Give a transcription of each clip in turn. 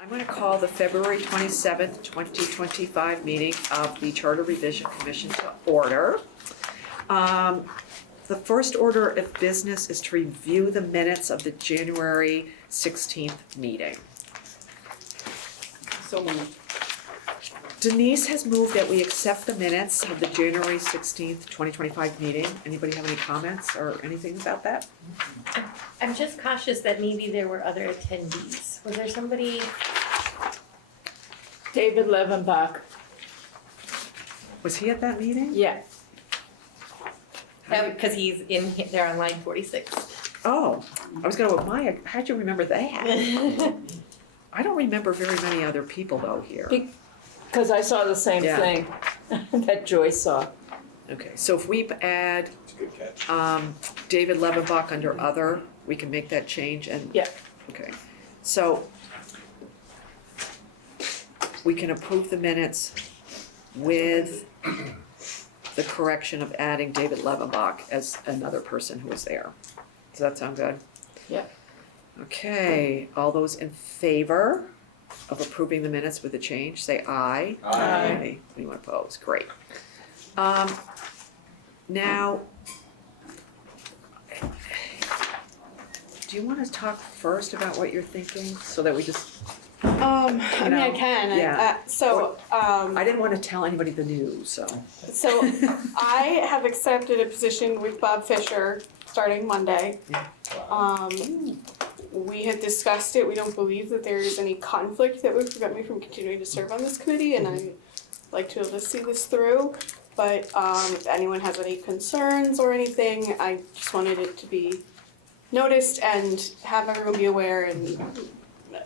I'm going to call the February 27th, 2025 meeting of the Charter Revision Commission to order. The first order of business is to review the minutes of the January 16th meeting. So moved. Denise has moved that we accept the minutes of the January 16th, 2025 meeting. Anybody have any comments or anything about that? I'm just cautious that maybe there were other attendees. Was there somebody? David Levenbach. Was he at that meeting? Yeah. Because he's in there on line 46. Oh, I was going to admire, how'd you remember that? I don't remember very many other people though here. Because I saw the same Yeah. thing that Joyce saw. Okay, so if we add It's a good catch. David Levenbach under other, we can make that change and? Yeah. Okay, so we can approve the minutes with the correction of adding David Levenbach as another person who was there. Does that sound good? Yeah. Okay, all those in favor of approving the minutes with the change, say aye. Aye. Anyone opposed? Great. Now, do you want to talk first about what you're thinking so that we just, I mean, I know, can. yeah. I I didn't want to tell anybody the news, so. so I have accepted a position with Bob Fisher starting Monday. We had discussed it. We don't believe that there is any conflict that would prevent me from continuing to serve on this committee, and I'd like to be able to see this through. But if anyone has any concerns or anything, I just wanted it to be noticed and have everyone be aware, and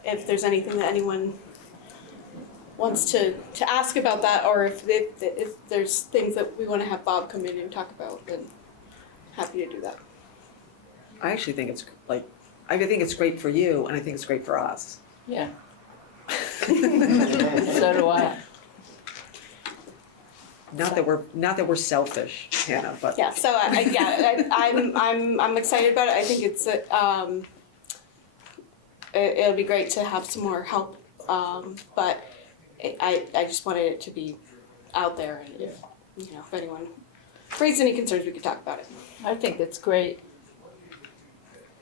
if there's anything that anyone wants to ask about that, or if there's things that we want to have Bob come in and talk about, then happy to do that. I actually think it's I think it's great for you and I think it's great for us. Yeah. So do I. Not that we're selfish, Hannah, but. Yeah, so I'm excited about it. I think it's it'll be great to have some more help, but I just wanted it to be out there, and if anyone raised any concerns, we could talk about it. I think it's great.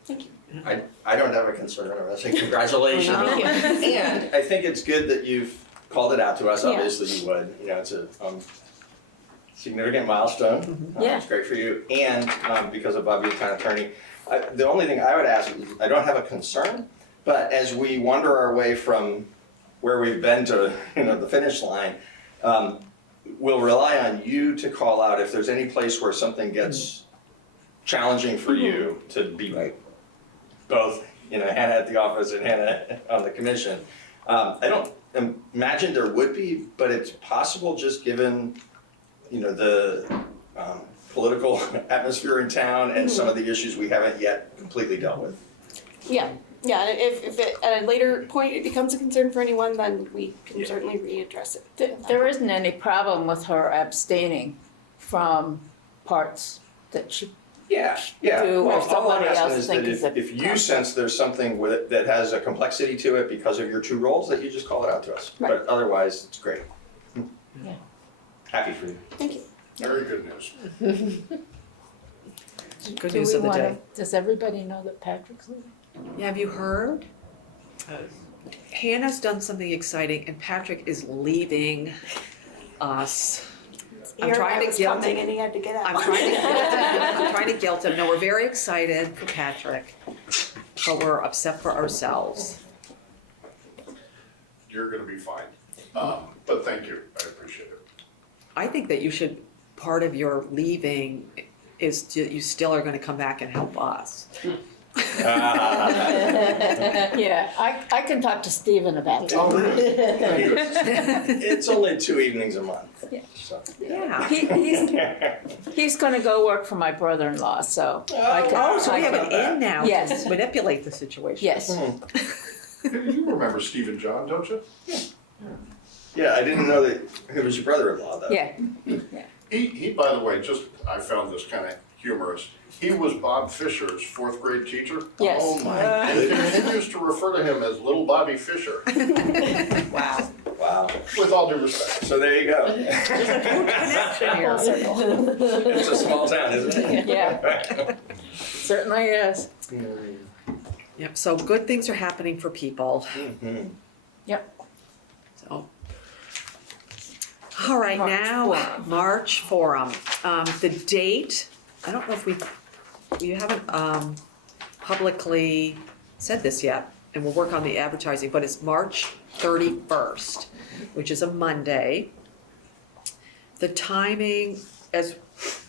Thank you. I don't have a concern. I say congratulations. Thank you. And I think it's good that you've called it out to us. Yeah. Obviously you would. It's a significant milestone. Yeah. It's great for you. And because of Bob being town attorney, the only thing I would ask is, I don't have a concern, but as we wander our way from where we've been to the finish line, we'll rely on you to call out if there's any place where something gets challenging for you to be both, Hannah at the office and Hannah on the commission. I don't imagine there would be, but it's possible just given, the political atmosphere in town and some of the issues we haven't yet completely dealt with. Yeah, and if it, at a later point it becomes a concern for anyone, then we can certainly readdress it. There isn't any problem with her abstaining from parts that she Yeah. Do, or All I'm somebody asking else is that thinks if you sense there's something with it that has a complexity to it because of your two roles, that you just call it out to us. Right. But otherwise, it's great. Yeah. Happy for you. Thank you. Very good news. Good news of the day. Does everybody know that Patrick's leaving? Yeah, have you heard? Hannah's done something exciting and Patrick is leaving us. I'm trying to guilt him. And he had to get out. I'm trying to guilt him. No, we're very excited for Patrick, but we're upset for ourselves. You're gonna be fine. But thank you, I appreciate it. I think that you should, part of your leaving is you still are gonna come back and help us. Yeah, I can talk to Stephen about that. It's only 2 evenings a month. Yeah. So. Yeah. He's going to go work for my brother-in-law, so I can. Oh, so we I have can- an in now Yes. to manipulate the situation. Yes. You remember Steve and John, don't you? Yeah, I didn't know that he was your brother-in-law though. Yeah. He, by the way, I found this kind of humorous. He was Bob Fisher's fourth grade teacher. Yes. Oh my And he goodness. continues to refer to him as Little Bobby Fisher, Wow. Wow. with all due respect. So there you go. Full circle. It's a small town, isn't it? Yeah. Certainly is. Yep, so good things are happening for people, Mhm. so. All right, March now, forum. March forum. The date, I don't know if we haven't, publicly said this yet, and we'll work on the advertising, but it's March 31st, which is a Monday. The timing, as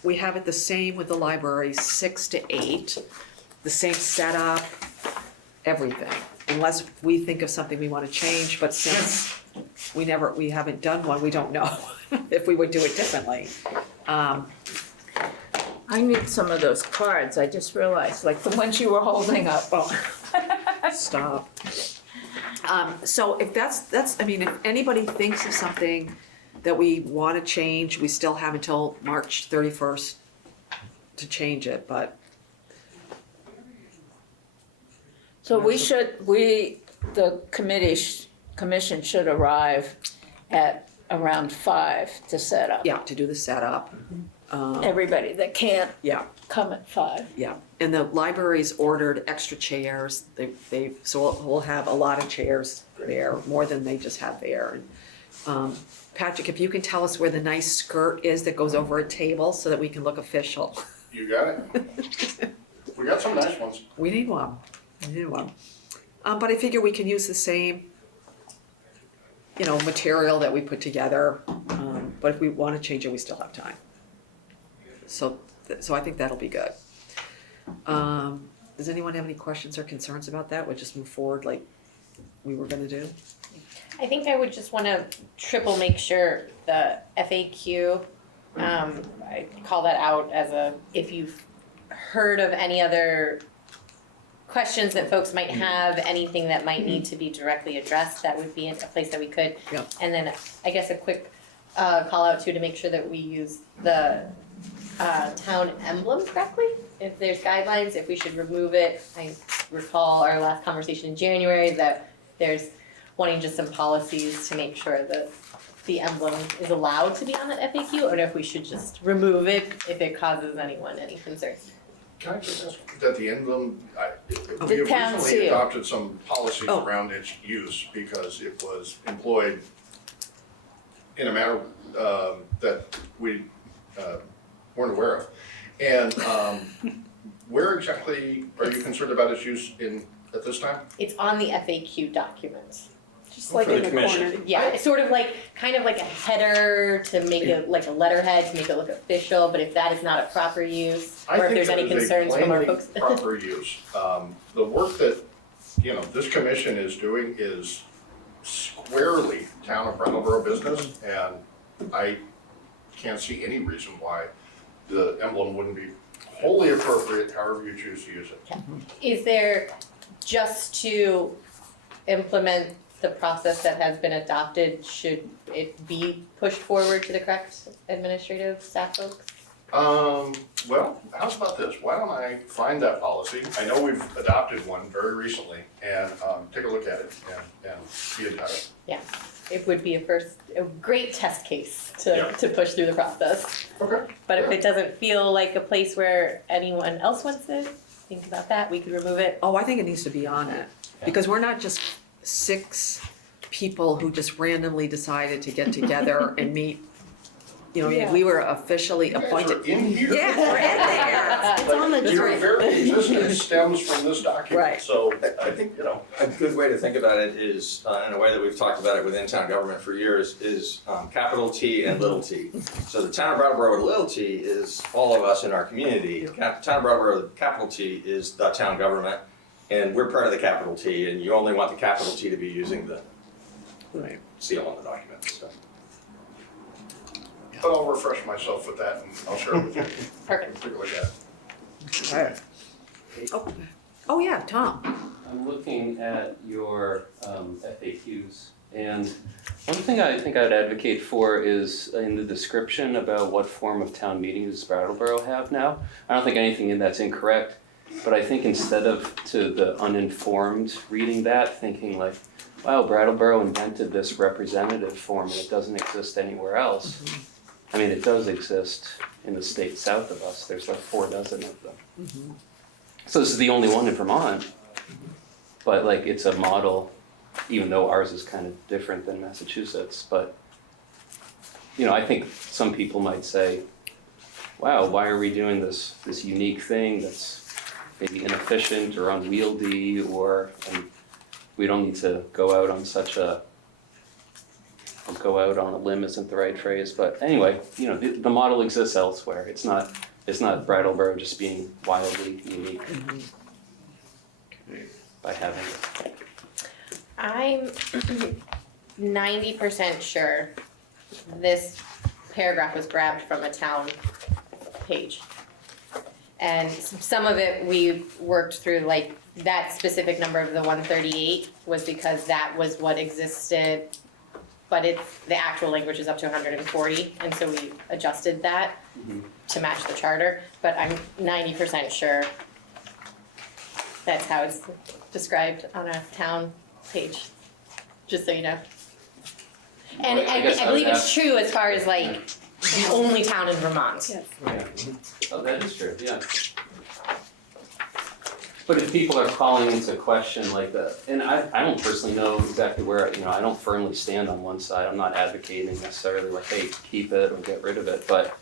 we have it the same with the library, 6 to 8, the same setup, everything, unless we think of something we wanna change, but since we haven't done one, we don't know if we would do it differently. I need some of those cards, I just realized, like the ones you were holding up. Stop. So if that's, I mean, if anybody thinks of something that we wanna change, we still have until March 31st to change it, but So the commission should arrive at around 5 to set up. yeah, to do the setup. Everybody that can't Yeah, come at 5. yeah, and the library's ordered extra chairs, so we'll have a lot of chairs there, more than they just have there. And, Patrick, if you can tell us where the nice skirt is that goes over a table so that we can look official. You got it? We got some nice ones. We need one, but I figure we can use the same, material that we put together, but if we wanna change it, we still have time. So I think that'll be good. Does anyone have any questions or concerns about that? We'll just move forward like we were gonna do? I think I would just wanna triple make sure the FAQ, I call that out as if you've heard of any other questions that folks might have, anything that might need to be directly addressed, that would be a place that we could. Yep. And then I guess a quick call out too, to make sure that we use the town emblem correctly. If there's guidelines, if we should remove it. I recall our last conversation in January that there's wanting just some policies to make sure that the emblem is allowed to be on that FAQ, or if we should just remove it if it causes anyone any concerns. Can I just ask that the emblem, The we have town recently seal. adopted some policies Oh. around its use because it was employed in a manner that we weren't aware of. And where exactly are you concerned about its use at this time? It's on the FAQ document. Just like For the in the commission. corner. Yeah, it's sort of kind of like a header to make it like a letterhead to make it look official, but if that is not a proper use, or if there's any concerns from our folks. Proper use. The work that, this commission is doing is squarely town of Brattleboro business, and I can't see any reason why the emblem wouldn't be wholly appropriate however you choose to use it. Is there, just to implement the process that has been adopted, should it be pushed forward to the correct administrative staff folks? Well, how's about this? Why don't I find that policy? I know we've adopted one very recently, and take a look at it and see it better. Yeah, it would be a great test case Yeah. to push through the process. Okay. But if it doesn't feel like a place where anyone else wants it, think about that, we could remove it. Oh, I think it needs to be on it, because we're not just 6 people who just randomly decided to get together and meet. We were officially You guys appointed. are in here. Yeah, we're in there. It's on the Your tree. very existence stems from this document, Right. so I think, a good way to think about it is, in a way that we've talked about it within town government for years, is capital T and little t. So the town of Brattleboro with little t is all of us in our community. Town of Brattleboro with capital T is the town government, and we're part of the capital T, and you only want the capital T to be using the Right. seal on the document, so. but I'll refresh myself with that and I'll share it with you. Perfect. Take a look at it. Right. Oh, yeah, Tom. I'm looking at your FAQs, and one thing thing I think I'd advocate for is in the description about what form of town meeting does Brattleboro have now. I don't think anything in that's incorrect, but I think instead of to the uninformed reading that, thinking like, wow, Brattleboro invented this representative form and it doesn't exist anywhere else. I mean, it does exist in the state south of us. There's like 4 dozen of them. So this is the only one in Vermont, but like it's a model, even though ours is kind of different than Massachusetts. But, you know, I think some people might say, wow, why are we doing this unique thing that's maybe inefficient or unwieldy, or and we don't need to go out on such a, go out on a limb isn't the right phrase, but anyway, you know, the model exists elsewhere. It's not Brattleboro just being wildly unique by having it. I'm 90% sure this paragraph was grabbed from a town page. And some of it we worked through, like that specific number of the 138 was because that was what existed, but the actual language is up to 140, and so we adjusted that to match the charter. But I'm 90% sure that's how it's described on a town page, just so you know. And Well, I guess I I would believe it's ask- true as far as like the only town in Vermont. Yes. Yeah. Oh, that is true, yeah. But if people are calling into question like that, and I don't personally know exactly where, you know, I don't firmly stand on one side. I'm not advocating necessarily like, hey, keep it or get rid of it, but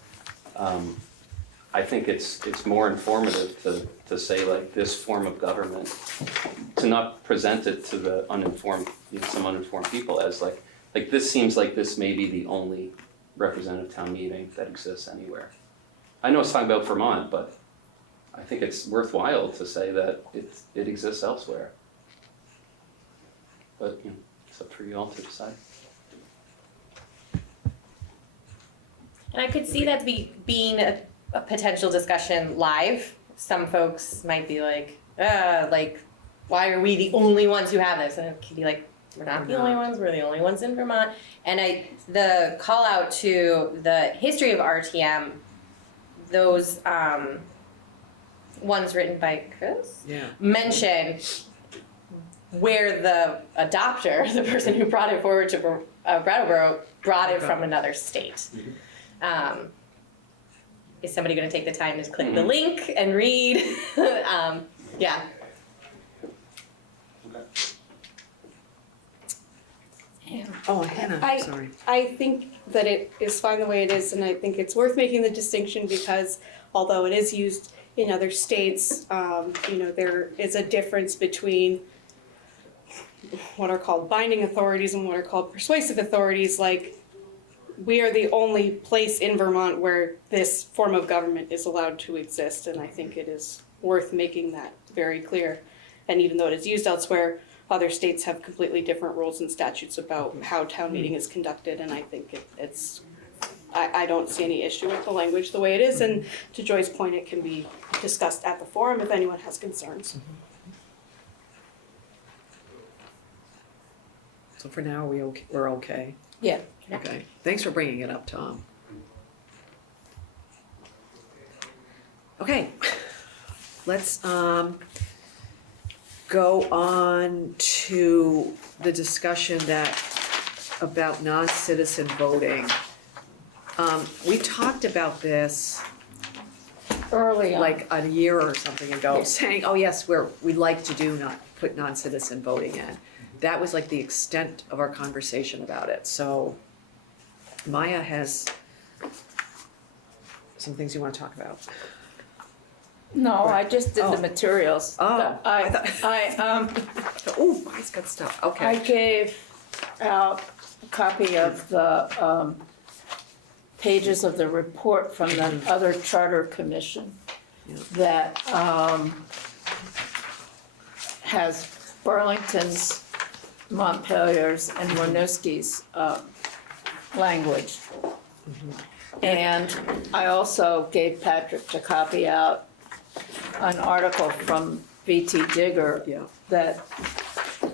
I think it's more informative to say like this form of government, to not present it to the uninformed, you know, some uninformed people as like this seems like this may be the only representative town meeting that exists anywhere. I know it's talking about Vermont, but I think it's worthwhile to say that it exists elsewhere. But, you know, it's up for you all to decide. And I could see that being a potential discussion live. Some folks might be like, why are we the only ones who have this? And it could be like, we're not the only ones, we're the only ones in Vermont. And the call out to the history of RTM, those ones written by Chris, mention where the adopter, the person who brought it forward to Brattleboro, brought it from another state. Is somebody going to take the time to click the link and read? Yeah. Oh, Hannah, sorry. I think that it is fine the way it is, and I think it's worth making the distinction because although it is used in other states, you know, there is a difference between what are called binding authorities and what are called persuasive authorities. Like, we are the only place in Vermont where this form of government is allowed to exist, and I think it is worth making that very clear. And even though it is used elsewhere, other states have completely different rules and statutes about how town meeting is conducted, and I think I don't see any issue with the language the way it is, and to Joy's point, it can be discussed at the forum if anyone has concerns. So for now, we're okay. Yeah. Okay, thanks for bringing it up, Tom. Okay, let's go on to the discussion about non-citizen voting. We talked about this Early on. like a year or something ago, Yeah. saying, oh yes, we'd like to put non-citizen voting in. That was like the extent of our conversation about it, so Maya has some things you want to talk about. No, I just did Oh. the materials. Oh, I thought- I He's got stuff, I okay. gave out a copy of the pages of the report from the other charter commission Yeah. that has Burlington's, Montpelier's, and Winooski's language. And I also gave Patrick to copy out an article from V.T. Digger Yeah. that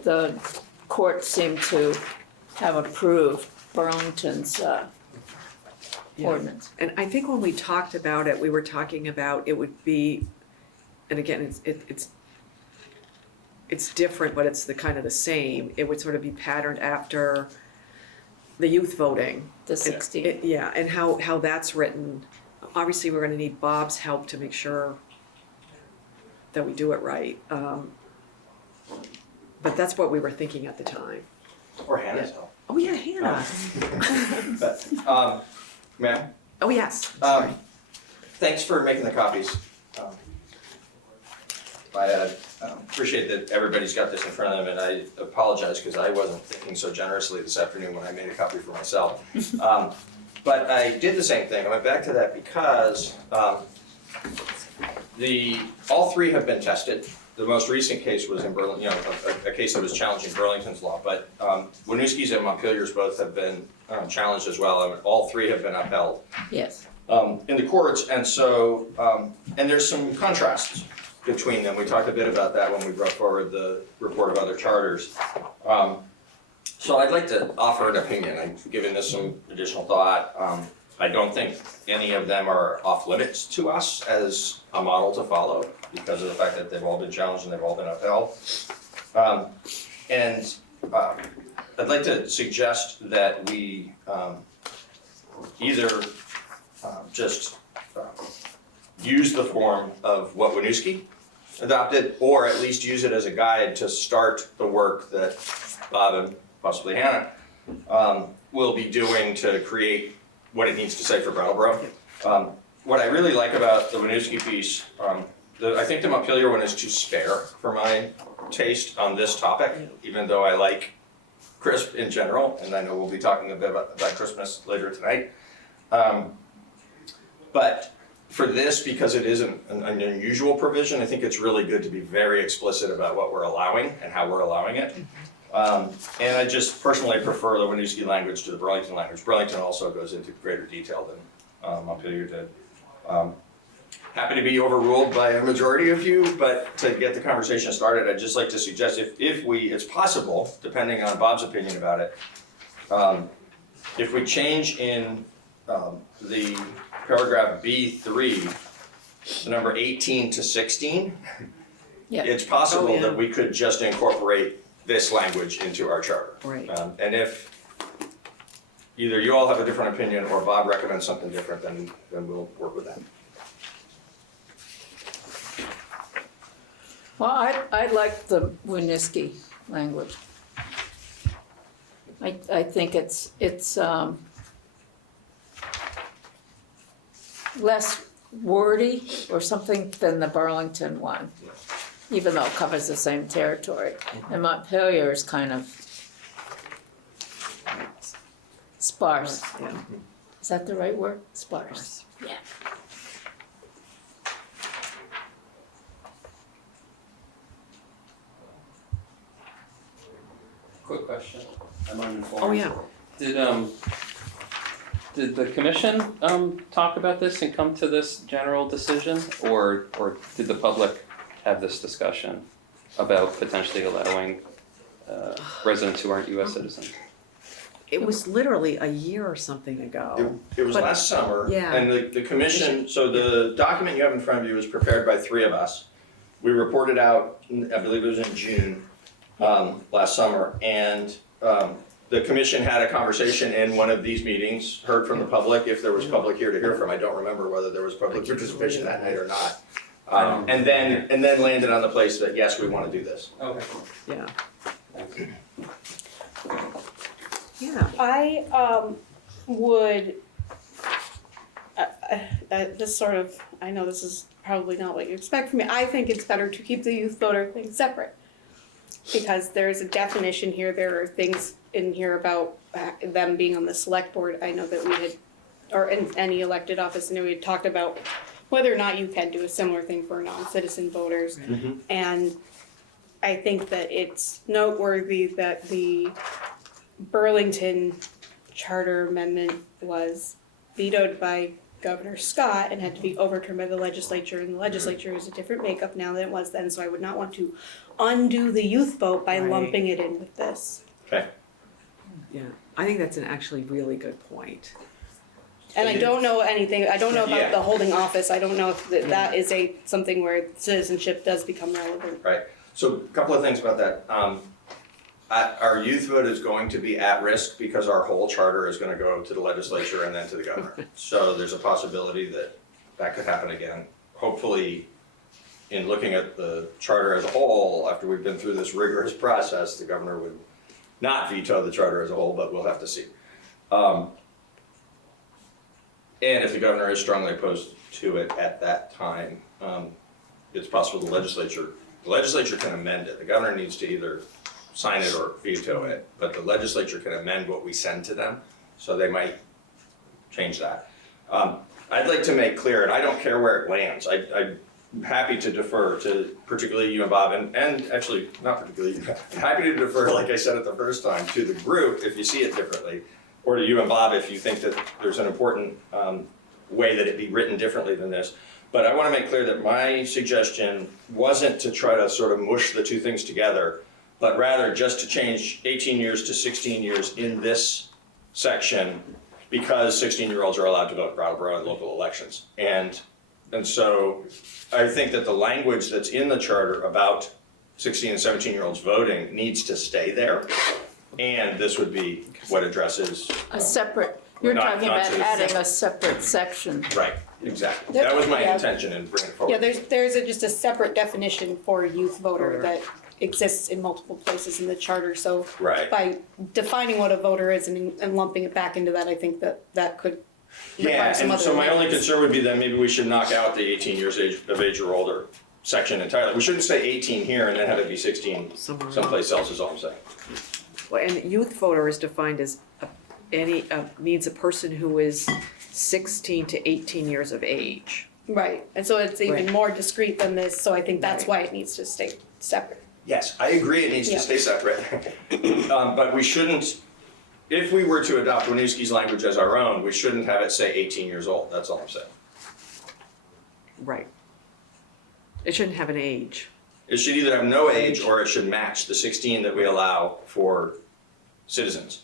the court seemed to have approved, Burlington's Yeah. ordinance. And I think when we talked about it, we were talking about it would be, and again, it's different, but it's the kind of the same. It would sort of be patterned after the youth voting. The 16. Yeah, and how that's written. Obviously, we're gonna need Bob's help to make sure that we do it right. But that's what we were thinking at the time. Or Hannah's help. Oh, yeah, Hannah. But, ma'am, Oh, yes. Sorry. thanks for making the copies. I appreciate that everybody's got this in front of them, and I apologize because I wasn't thinking so generously this afternoon when I made a copy for myself. But I did the same thing. I went back to that because all three have been tested. The most recent case was in Burlington, a case that was challenging Burlington's law, but Winooski's and Montpelier's both have been challenged as well, and all three have been upheld Yes. in the courts, and so, and there's some contrasts between them. We talked a bit about that when we brought forward the report of other charters. So I'd like to offer an opinion. I've given this some additional thought. I don't think any of them are off limits to us as a model to follow because of the fact that they've all been challenged and they've all been upheld. I'd like to suggest that we either just use the form of what Winooski adopted, or at least use it as a guide to start the work that Bob and possibly Hannah will be doing to create what it needs to say for Brattleboro. What I really like about the Winooski piece, I think the Montpelier one is too spare for my taste on this topic, even though I like crisp in general, and I know we'll be talking a bit about Christmas later tonight. But for this, because it is an unusual provision, I think it's really good to be very explicit about what we're allowing and how we're allowing it. And I just personally prefer the Winooski language to the Burlington language. Burlington also goes into greater detail than Montpelier did. Happy to be overruled by a majority of you, but to get the conversation started, I'd just like to suggest it's possible, depending on Bob's opinion about it, if we change in the paragraph B3, the number 18 to 16, Yeah. it's possible Oh, yeah. that we could just incorporate this language into our charter. Right. And if either you all have a different opinion or Bob recommends something different, then we'll work with that. Well, I like the Winooski language. I think it's less wordy or something than the Burlington one, even though it covers the same territory. And Montpelier is kind of sparse. Yeah. Is that the right word? Sparse. Yeah. Quick question. I'm uninformed. Oh, yeah. Did the commission talk about this and come to this general decision, or did the public have this discussion about potentially allowing residents who aren't U.S. citizens? It was literally a year or something ago. It was But- last summer, yeah. and the commission, so the document you have in front of you was prepared by three of us. We reported out, I believe it was in June, last summer, and the commission had a conversation in one of these meetings, heard from the public, if there was public here to hear from. I don't remember whether there was public participation that night or not. And then landed on the place that, yes, we want to do this. Okay. Yeah. Thank you. Yeah. I would, this sort of, I know this is probably not what you expect from me. I think it's better to keep the youth voter thing separate. Because there's a definition here, there are things in here about them being on the select board. I know that we had, or in any elected office, and we had talked about whether or not you can do a similar thing for non-citizen voters. Mhm. And I think that it's noteworthy that the Burlington Charter Amendment was vetoed by Governor Scott and had to be overturned by the legislature, and the legislature is a different makeup now than it was then, so I would not want to undo the youth vote by Right. lumping it in with this. Okay. Yeah. I think that's an actually really good point. And I don't know anything, I don't know Yeah. about the holding office, I don't know if that is something where citizenship does become relevant. Right, so a couple of things about that. Our youth vote is going to be at risk because our whole charter is gonna go to the legislature and then to the governor. So there's a possibility that that could happen again. Hopefully, in looking at the charter as a whole, after we've been through this rigorous process, the governor would not veto the charter as a whole, but we'll have to see. And if the governor is strongly opposed to it at that time, it's possible the legislature can amend it. The governor needs to either sign it or veto it, but the legislature can amend what we send to them, so they might change that. I'd like to make clear, and I don't care where it lands, I'm happy to defer to particularly you and Bob, and actually, not particularly you, I'm happy to defer, like I said it the first time, to the group if you see it differently, or to you and Bob if you think that there's an important way that it be written differently than this. But I want to make clear that my suggestion wasn't to try to sort of mush the two things together, but rather just to change 18 years to 16 years in this section because 16-year-olds are allowed to vote in Brattleboro in local elections. And so I think that the language that's in the charter about 16 and 17-year-olds voting needs to stay there. And this would be what addresses. A separate, you're Not- talking not about to- adding a separate section. Right, exactly. That was my intention in bringing it forward. Yeah, there's just a separate definition for youth voter that exists in multiple places in the charter, so Right. by defining what a voter is and lumping it back into that, I think that could require Yeah, some and other so my only amendments. concern would be that maybe we should knock out the 18 years of age or older section entirely. We shouldn't say 18 here and then have it be 16 Somewhere someplace else is all I'm saying. Well, and youth voter is defined as means a person who is 16 to 18 years of age. Right, and so it's even Right. more discrete than this, so I think that's Right. why it needs to stay separate. Yes, I agree it needs to Yeah. stay separate. But we shouldn't, if we were to adopt Winooski's language as our own, we shouldn't have it say 18 years old, that's all I'm saying. Right. It shouldn't have an age. It should either have no age or it should match the 16 that we allow for citizens.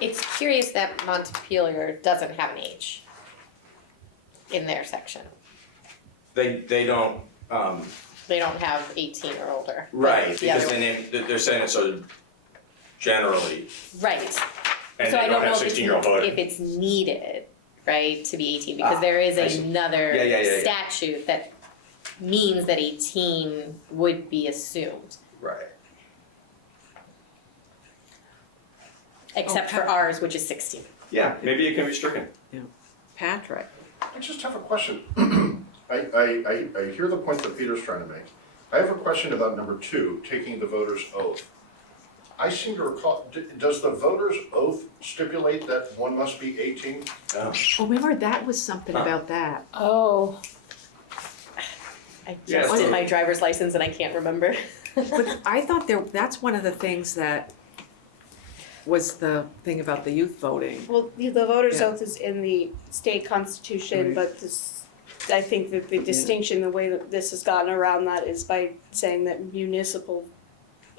It's curious that Montpelier doesn't have an age in their section. They don't, They don't have 18 or older. but right, the because other- they're saying it so generally, Right. and So they I don't don't know have if 16-year-old voting. if it's needed, right, to be 18, because there is I see. another Yeah. statute that means that 18 would be assumed, Right. except for ours, which is 16. Yeah, maybe it can be stricken. Patrick. I just have a question. I hear the point that Peter's trying to make. I have a question about number 2, taking the voter's oath. I seem to recall, does the voter's oath stipulate that one must be 18? Oh, remember that was something about that. Oh, I Yeah, just so- did my driver's license and I can't remember. But I thought that's one of the things that was the thing about the youth voting. Well, the voter's Yeah. oath is in the state constitution, Right. but I think that the distinction, the way that this has gotten around that is by saying that municipal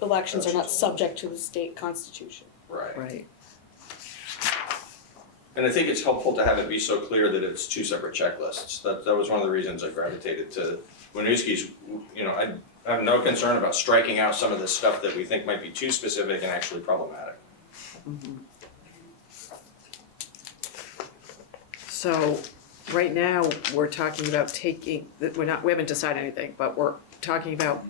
elections are not subject to the state constitution. Right. Right. And I think it's helpful to have it be so clear that it's two separate checklists. That was one of the reasons I gravitated to Winooski's. You know, I have no concern about striking out some of the stuff that we think might be too specific and actually problematic. So, right now, we're talking about we haven't decided anything, but we're talking about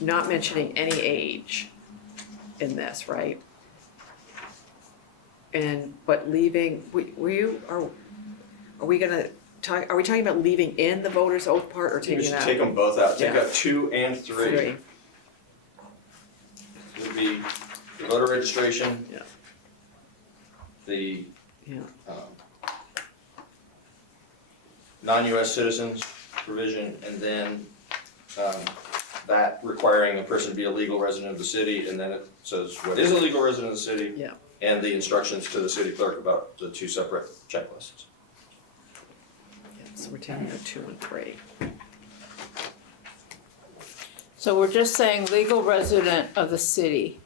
not mentioning any age in this, right? But leaving, are we talking about leaving in the voter's oath part or We taking should it out? take them both out. Take Yeah. out 2 and 3. Three. Would be the voter registration. Yeah. The Yeah, non-US citizens provision, and then that requiring a person to be a legal resident of the city, and then it says what is a legal resident of the city. yeah. And the instructions to the city clerk about the 2 separate checklists. Yeah, so we're taking out 2 and 3. So we're just saying legal resident of the city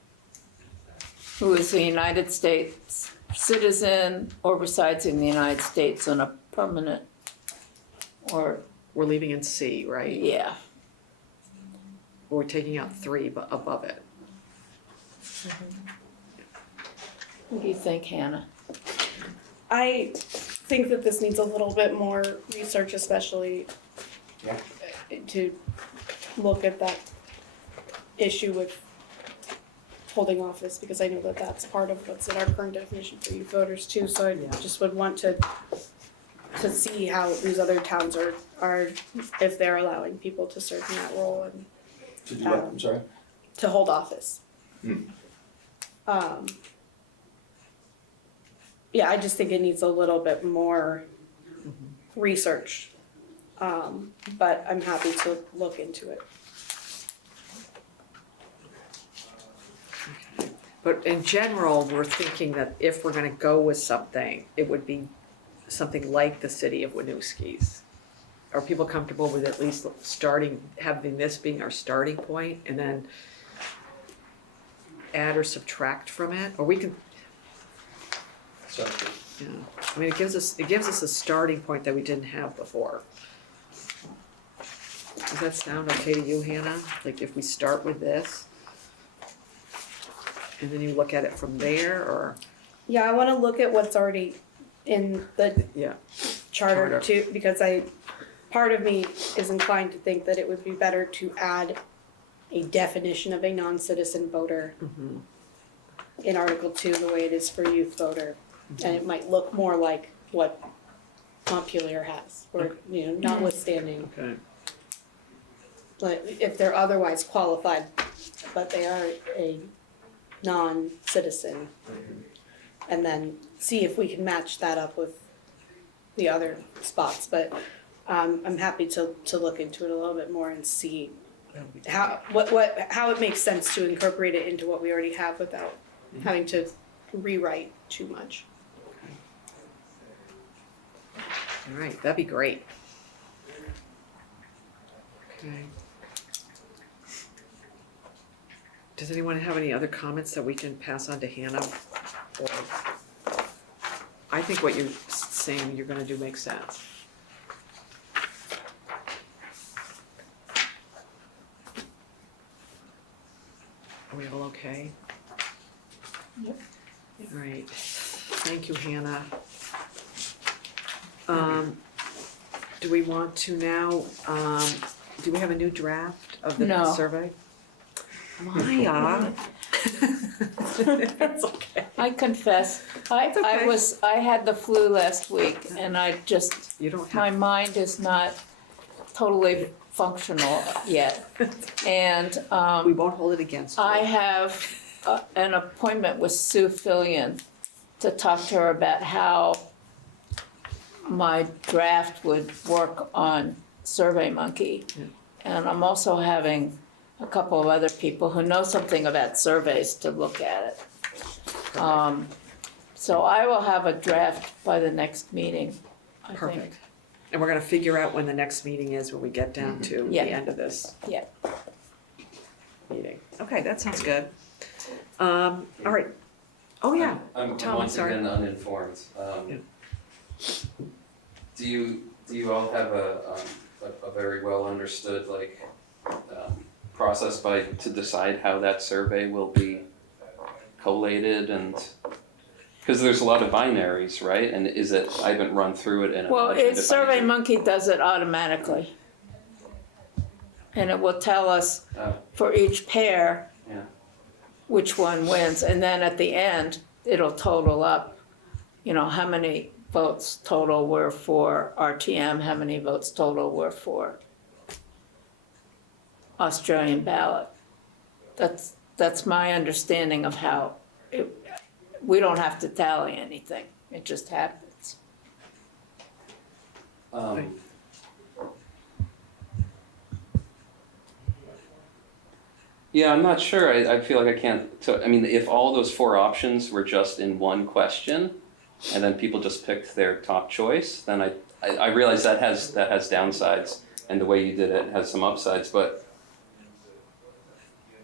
who is a United States citizen or resides in the United States on a permanent or, We're leaving in C, right? yeah. We're taking out 3 above it. What do you think, Hannah? I think that this needs a little bit more research, especially Yeah. to look at that issue with holding office, because I know that that's part of what's in our current definition for youth voters too, so I Yeah. just would want to see how these other towns are, if they're allowing people to serve in that role and To do what, I'm sorry? to hold office. Hmm. Yeah, I just think it needs a little bit more research. But I'm happy to look into it. But in general, we're thinking that if we're gonna go with something, it would be something like the city of Winooski's. Are people comfortable with at least having this being our starting point and then add or subtract from it? Or we can, So, yeah, I mean, it gives us a starting point that we didn't have before. Does that sound okay to you, Hannah? Like if we start with this? And then you look at it from there, or, Yeah, I wanna look at what's already in the yeah, charter Charter. too, because part of me is inclined to think that it would be better to add a definition of a non-citizen voter mhm, in Article 2 the way it is for youth voter. And it might look more like what Montpelier has, or, notwithstanding, okay, like, if they're otherwise qualified, but they are a non-citizen. And then see if we can match that up with the other spots, but, I'm happy to look into it a little bit more and see how it makes sense to incorporate it into what we already have without having to rewrite too much. all right, that'd be great. Okay. Does anyone have any other comments that we can pass on to Hannah? Or, I think what you're saying you're gonna do makes sense. Are we all okay? Yep. All right, thank you, Hannah. Do we want to now, do we have a new draft of the No. survey? Maya. That's okay. I confess, It's okay. I had the flu last week and I just, You don't my have, mind is not totally functional yet. And, we won't hold it against you. I have an appointment with Sue Fillion to talk to her about how my draft would work on SurveyMonkey. Yeah. And I'm also having a couple of other people who know something about surveys to look at it. So I will have a draft by the next meeting, I think. Perfect. And we're gonna figure out when the next meeting is when we get down to the Yeah. end of this Yeah. meeting. Okay, that sounds good. All right. Oh, yeah. I'm Tom, I'm once sorry. again uninformed. Yeah. Do you all have a very well understood process to decide how that survey will be collated and, because there's a lot of binaries, right? And I haven't run through it in a Well, bunch of different- SurveyMonkey does it automatically. And it will tell us Oh. for each pair Yeah. which one wins. And then at the end, it'll total up, how many votes total were for RTM, how many votes total were for Australian ballot. That's my understanding of how we don't have to tally anything. It just happens. Yeah, I'm not sure. I feel like I can't. If all those 4 options were just in one question, and then people just picked their top choice, then I realize that has downsides, and the way you did it has some upsides. But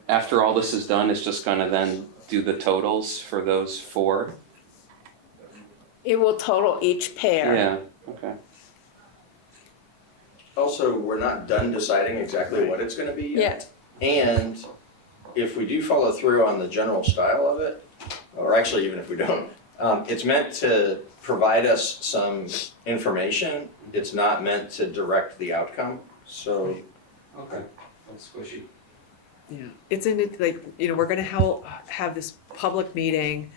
after all this is done, it's just gonna then do the totals for those 4? It will total each pair. Yeah, okay. Also, we're not done deciding exactly what it's gonna be yet. And if we do follow through on the general style of it, or actually even if we don't, it's meant to provide us some information. It's not meant to direct the outcome, so. Okay, that's squishy. Yeah, it's in it, like, you know, we're gonna have this public meeting,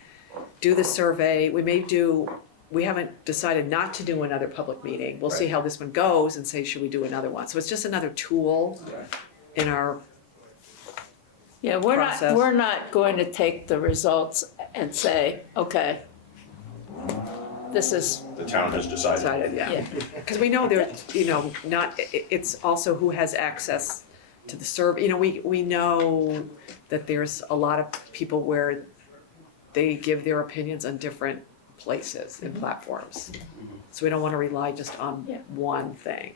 do the survey, we haven't decided not to do another public meeting. We'll see Right. how this one goes and say, should we do another one? So it's just another tool in our, Yeah, Process. we're not going to take the results and say, okay, this is, The town has decided. decided, yeah. Because we know there, you know, it's also who has access to the survey. You know, we know that there's a lot of people where they give their opinions on different places and platforms. So we don't want to rely just on Yeah. one thing.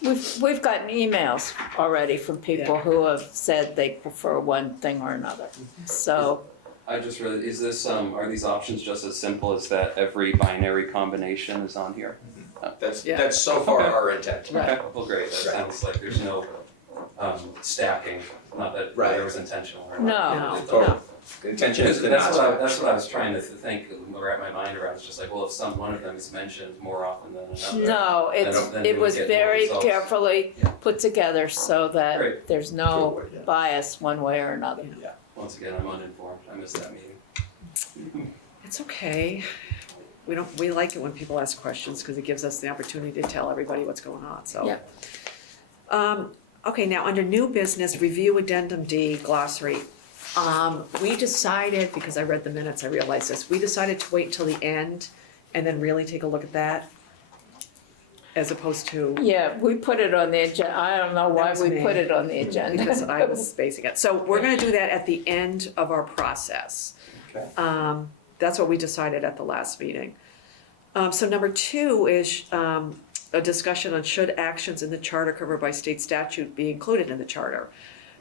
we've gotten emails already from people Yeah. who have said they prefer one thing or another. So, I just really, is this, are these options just as simple as that every binary combination is on here? Yeah. That's so far Okay. our intent. Right. Okay, well, great, that Right. sounds like there's no, stacking, not that Right. there was intentional or No, not. no. The intention is to That's not what stack. that's what I was trying to think, wrap my mind around, it's just like, well, if one of them is mentioned more often than another. no, Then it you'll was get more very results. carefully Yeah. put together so that Great. there's no Yeah. bias one way or another. Once again, I'm uninformed, I missed that meeting. It's okay. We like it when people ask questions because it gives us the opportunity to tell everybody what's going on, so. Yeah. Okay, now under new business, review Addendum D, Glossary. We decided, because I read the minutes, I realized this, we decided to wait until the end and then really take a look at that as opposed to, Yeah, we put it on the agenda, I don't know why was we me. put it on the agenda. because I was spacing it. So we're gonna do that at the end of our process. Okay. That's what we decided at the last meeting. So number 2 is a discussion on should actions in the charter covered by state statute be included in the charter.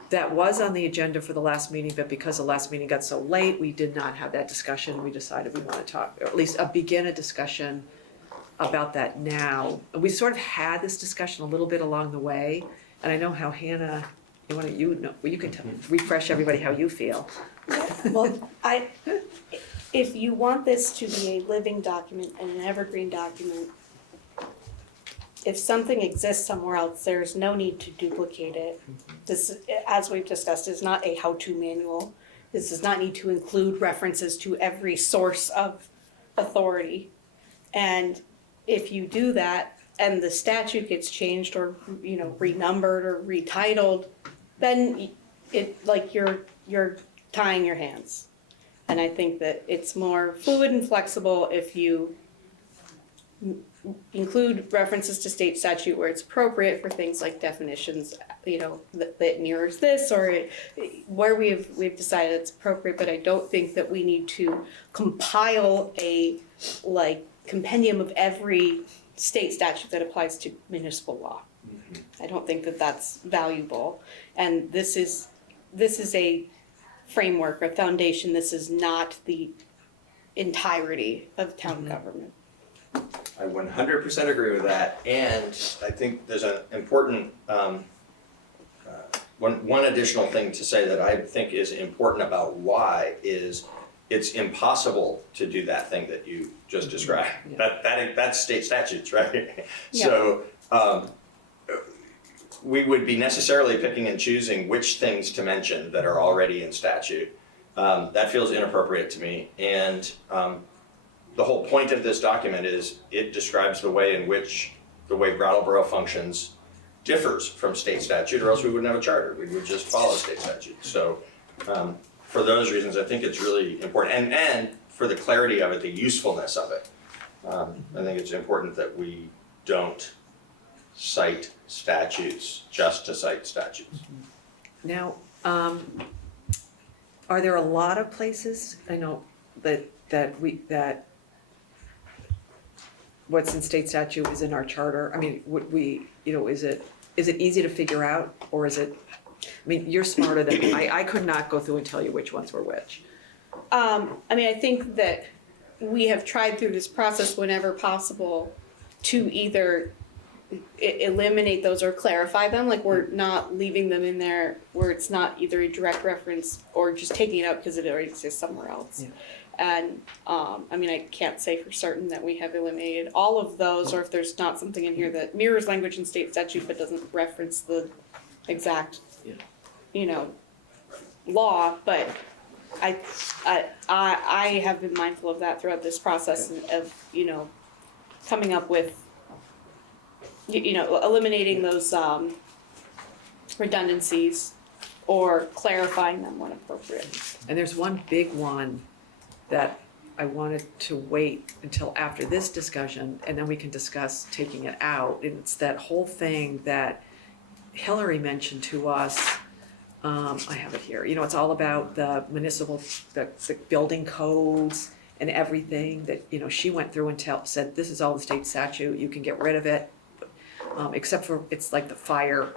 That was on the agenda for the last meeting, but because the last meeting got so late, we did not have that discussion. We decided we want to talk, or at least begin a discussion about that now. We sort of had this discussion a little bit along the way, and I know how Hannah, you can refresh everybody how you feel. Well, if you want this to be a living document and an evergreen document, if something exists somewhere else, there's no need to duplicate it. This, as we've discussed, is not a how-to manual. This does not need to include references to every source of authority. And if you do that and the statute gets changed or, you know, renumbered or retitled, then you're tying your hands. And I think that it's more fluid and flexible if you include references to state statute where it's appropriate for things like definitions, you know, that mirrors this, or where we've decided it's appropriate, but I don't think that we need to compile a compendium of every state statute that applies to municipal law. I don't think that that's valuable, and this is a framework, a foundation. This is not the entirety of town government. I 100% agree with that, and I think there's an important, one additional thing to say that I think is important about why is it's impossible to do that thing that you just described. That's state statutes, right? Yeah. So we would be necessarily picking and choosing which things to mention that are already in statute. That feels inappropriate to me, and the whole point of this document is it describes the way in which the way Brattleboro functions differs from state statute, or else we wouldn't have a charter. We would just follow state statute. So for those reasons, I think it's really important. And for the clarity of it, the usefulness of it, I think it's important that we don't cite statutes just to cite statutes. Now, are there a lot of places, I know that what's in state statute is in our charter? I mean, would we, you know, is it easy to figure out, or is it? I mean, you're smarter than me. I could not go through and tell you which ones were which. I mean, I think that we have tried through this process whenever possible to either eliminate those or clarify them. Like, we're not leaving them in there where it's not either a direct reference or just taking it out because it already exists somewhere else. Yeah. And I mean, I can't say for certain that we have eliminated all of those, or if there's not something in here that mirrors language in state statute but doesn't reference the exact, Yeah. you know, law. But I have been mindful of that throughout this process of, you know, coming up with, you know, eliminating those redundancies or clarifying them when appropriate. And there's one big one that I wanted to wait until after this discussion, and then we can discuss taking it out. And it's that whole thing that Hillary mentioned to us. I have it here. You know, it's all about the municipal, the building codes and everything that, you know, she went through and said, this is all the state statute, you can get rid of it. Except for, it's like the fire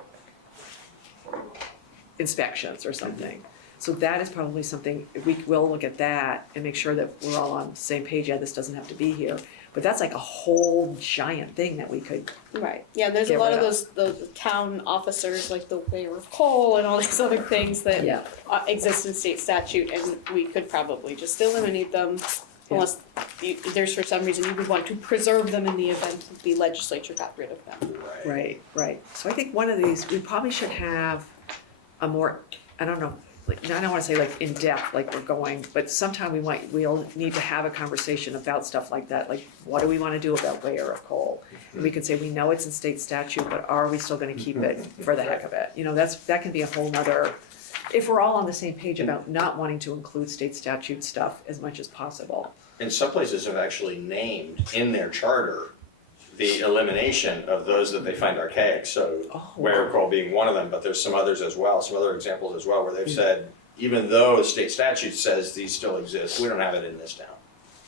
inspections or something. So that is probably something, we will look at that and make sure that we're all on the same page. Yeah, this doesn't have to be here. But that's like a whole giant thing that we could, Right. Yeah, there's a Get lot rid of those town officers, like the waiver of coal and all these other things that yeah, exist in state statute, and we could probably just eliminate them unless there's for some reason you would want to preserve them in the event that the legislature got rid of them. right. So I think one of these, we probably should have a more, I don't know, like, I don't wanna say like in-depth, like we're going, but sometime we'll need to have a conversation about stuff like that, like what do we wanna do about layer of coal? And we can say, we know it's in state statute, but are we still gonna keep it for the heck of it? You know, that can be a whole nother, if we're all on the same page about not wanting to include state statute stuff as much as possible. And some places have actually named in their charter the elimination of those that they find archaic, so Oh, where wow. coal being one of them, but there's some others as well, some other examples as well, where they've said, even though state statute says these still exist, we don't have it in this town.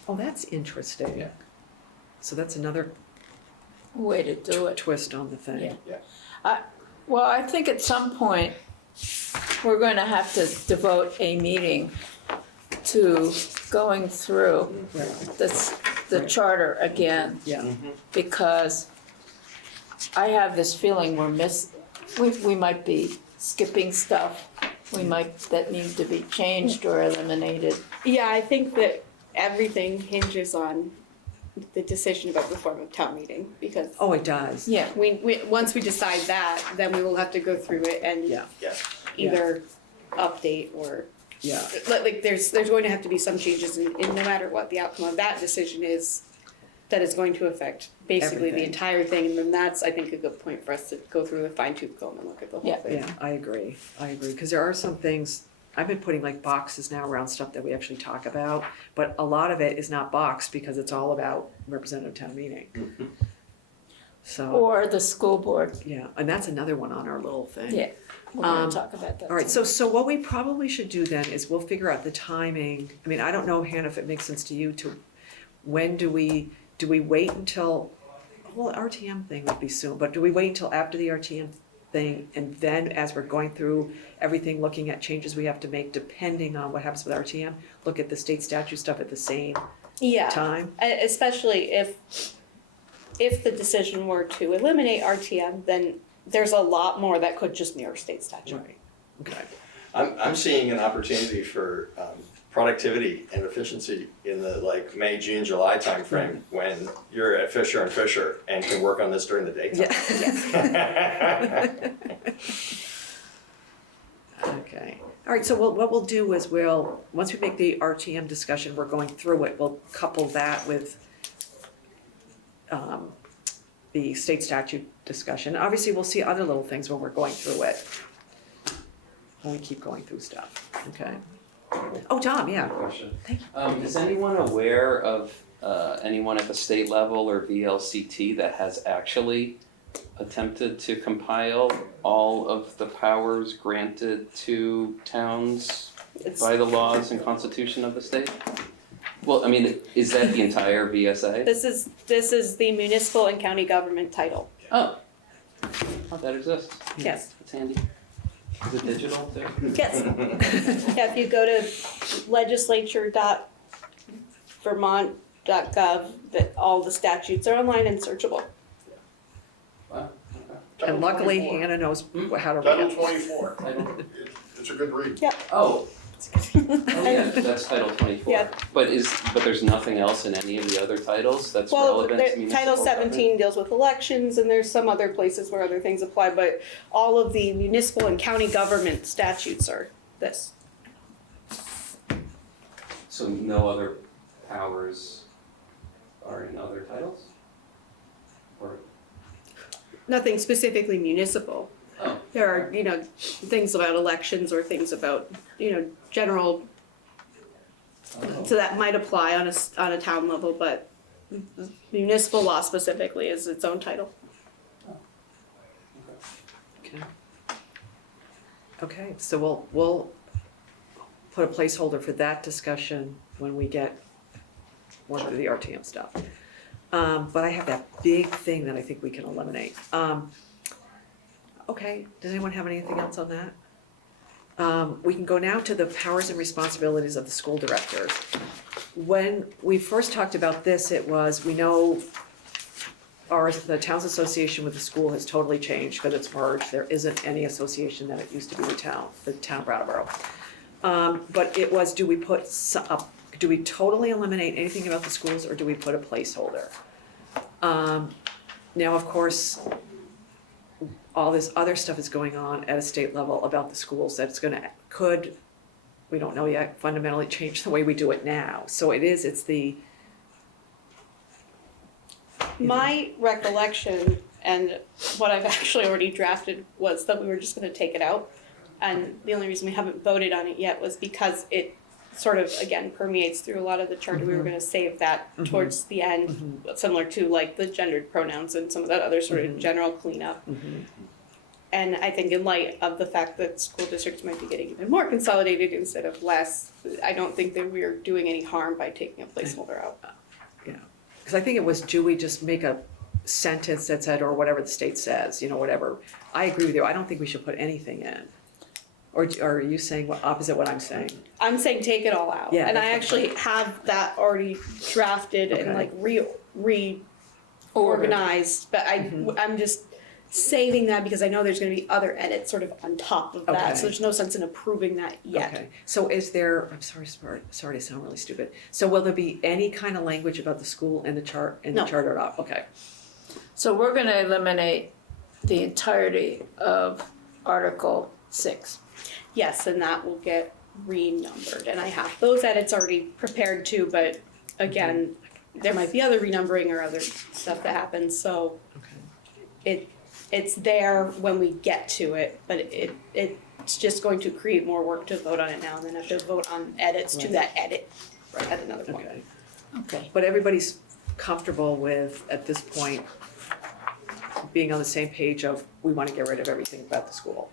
Oh, that's interesting. Yeah. So that's another Way to do it. twist on the thing. Yeah. Well, I think at some point, we're going to have to devote a meeting to going through the Right. charter again, Yeah, because I have this feeling we might be skipping stuff. That need to be changed or eliminated. Yeah, I think that everything hinges on the decision about the form of town meeting, because oh, it does. Yeah. we once we decide that, then we will have to go through it and Yeah, either update or yeah, like there's going to have to be some changes in no matter what the outcome of that decision is, that is going to affect basically the Everything. entire thing. And then that's, I think, a good point for us to go through with fine tooth comb and look at the whole Yeah. thing. yeah, I agree, because there are some things, I've been putting like boxes now around stuff that we actually talk about, but a lot of it is not boxed because it's all about representative town meeting. So, Or the school board. yeah, and that's another one on our little thing. Yeah. We're going to talk about that. All right, too. so what we probably should do then is we'll figure out the timing. I mean, I don't know, Hannah, if it makes sense to you to, when do we wait until, well, RTM thing would be soon, but do we wait until after the RTM thing and then as we're going through everything, looking at changes we have to make depending on what happens with RTM, look at the state statute stuff at the same Yeah, time? especially if the decision were to eliminate RTM, then there's a lot more that could just mirror state statute. Right, okay. I'm seeing an opportunity for productivity and efficiency in the like May, June, July timeframe when you're at Fisher and Fisher and can work on this during the daytime. Yeah. Okay, all right, so what we'll do is once we make the RTM discussion, we're going through it, we'll couple that with the state statute discussion. Obviously, we'll see other little things when we're going through it. When we keep going through stuff, okay? Oh, Tom, yeah. Question. Thank Is anyone aware of anyone at the state level or VLCT that has actually attempted to compile all of the powers granted to towns by the laws and constitution of the state? Well, I mean, is that the entire VSA? This is the municipal and county government title. Oh, that exists. Yes. That's handy. Is it digital too? Yes. Yeah, if you go to legislature.vermont.gov, that all the statutes are online and searchable. Wow, Title And luckily 24. Hannah knows how to Title read. 24. okay. It's a good read. Oh, yeah, that's Title 24. Yeah. But there's nothing else in any of the other titles that's Well, relevant to there- municipal Title government? 17 deals with elections, and there's some other places where other things apply, but all of the municipal and county government statutes are this. So no other powers are in other titles? Or, Nothing specifically municipal. oh, There are, things about elections or things about, general, oh. so that might apply on a town level, but municipal law specifically is its own title. Okay, so we'll put a placeholder for that discussion when we get more into the RTM stuff. But I have that big thing that I think we can eliminate. Okay, does anyone have anything else on that? We can go now to the powers and responsibilities of the school directors. When we first talked about this, it was, we know the town's association with the school has totally changed because it's merged. There isn't any association that it used to be with town Brattleboro. But it was, do we totally eliminate anything about the schools, or do we put a placeholder? Now, of course, all this other stuff is going on at a state level about the schools that's could, we don't know yet, fundamentally change the way we do it now. So it's the. My recollection and what I've actually already drafted was that we were just gonna take it out. And the only reason we haven't voted on it yet was because it sort of, again, permeates through a lot of the charter. We were gonna save that towards the end, similar to like the gendered pronouns and some of that other sort of general cleanup. And I think in light of the fact that school districts might be getting even more consolidated instead of less, I don't think that we're doing any harm by taking a placeholder out. Because I think it was, do we just make a sentence that said, or whatever the state says, whatever. I agree with you, I don't think we should put anything in. Or are you saying opposite what I'm saying? I'm saying take it all out. Yeah, And I that's actually have that already drafted and like reorganized, but I'm just saving that because I know there's gonna be other edits sort of on top of that, Okay. so there's no sense in approving that yet. Okay, so is there, I'm sorry to sound really stupid. So will there be any kind of language about the school in the No. charter or not? Okay, So we're gonna eliminate the entirety of Article 6. Yes, and that will get renumbered, and I have those edits already prepared too, but again, there might be other renumbering or other stuff that happens, so it's there when we get to it, but it's just going to create more work to vote on it now and then have to vote on edits to that edit at another point. okay. Okay. But everybody's comfortable with, at this point, being on the same page of, we want to get rid of everything about the school.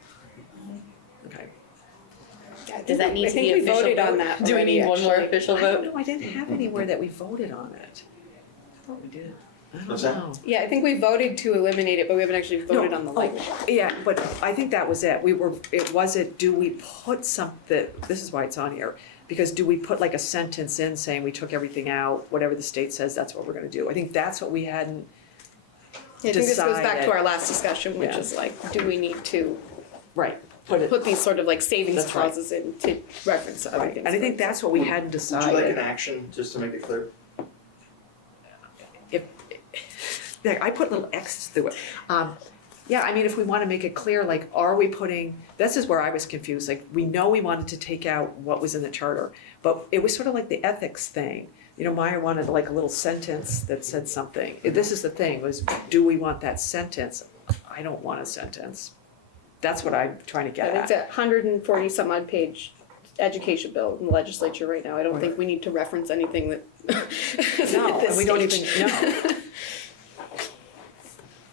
Okay. Does that need I to be think we official voted on vote? that Do we already, need one more actually. official I vote? don't know, I didn't have anywhere that we voted on it. I thought we did. I don't What's that? know. Yeah, I think we voted to eliminate it, but we haven't actually voted on the language. Yeah, but I think that was it. Do we put something, this is why it's on here, because do we put like a sentence in saying we took everything out, whatever the state says, that's what we're gonna do? I think that's what we hadn't, I think this goes back decided. to our last discussion, which Yeah. is like, do we need to right, put it, put these sort of like savings That's right. clauses in to reference other right. things? And I think that's what we hadn't Would you like an decided. action, just to make it clear? Like, I put little X's through it. Yeah, I mean, if we wanna make it clear, like, are we putting, this is where I was confused, like, we know we wanted to take out what was in the charter, but it was sort of like the ethics thing. Maya wanted like a little sentence that said something. This is the thing, was, do we want that sentence? I don't want a sentence. That's what I'm trying to I get think it's at. a 140 some odd page education bill in the legislature right now. I don't think we need to reference anything that. No, at this and we don't stage. even know.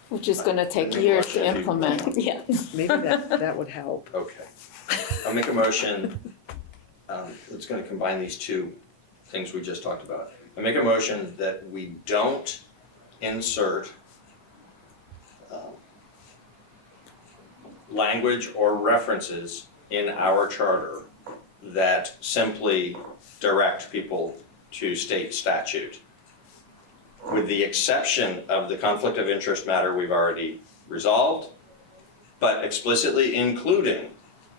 Which is gonna take years to implement. Yeah. Maybe that would help. Okay. I'll make a motion, that's gonna combine these two things we just talked about. I make a motion that we don't insert language or references in our charter that simply direct people to state statute, with the exception of the conflict of interest matter we've already resolved, but explicitly including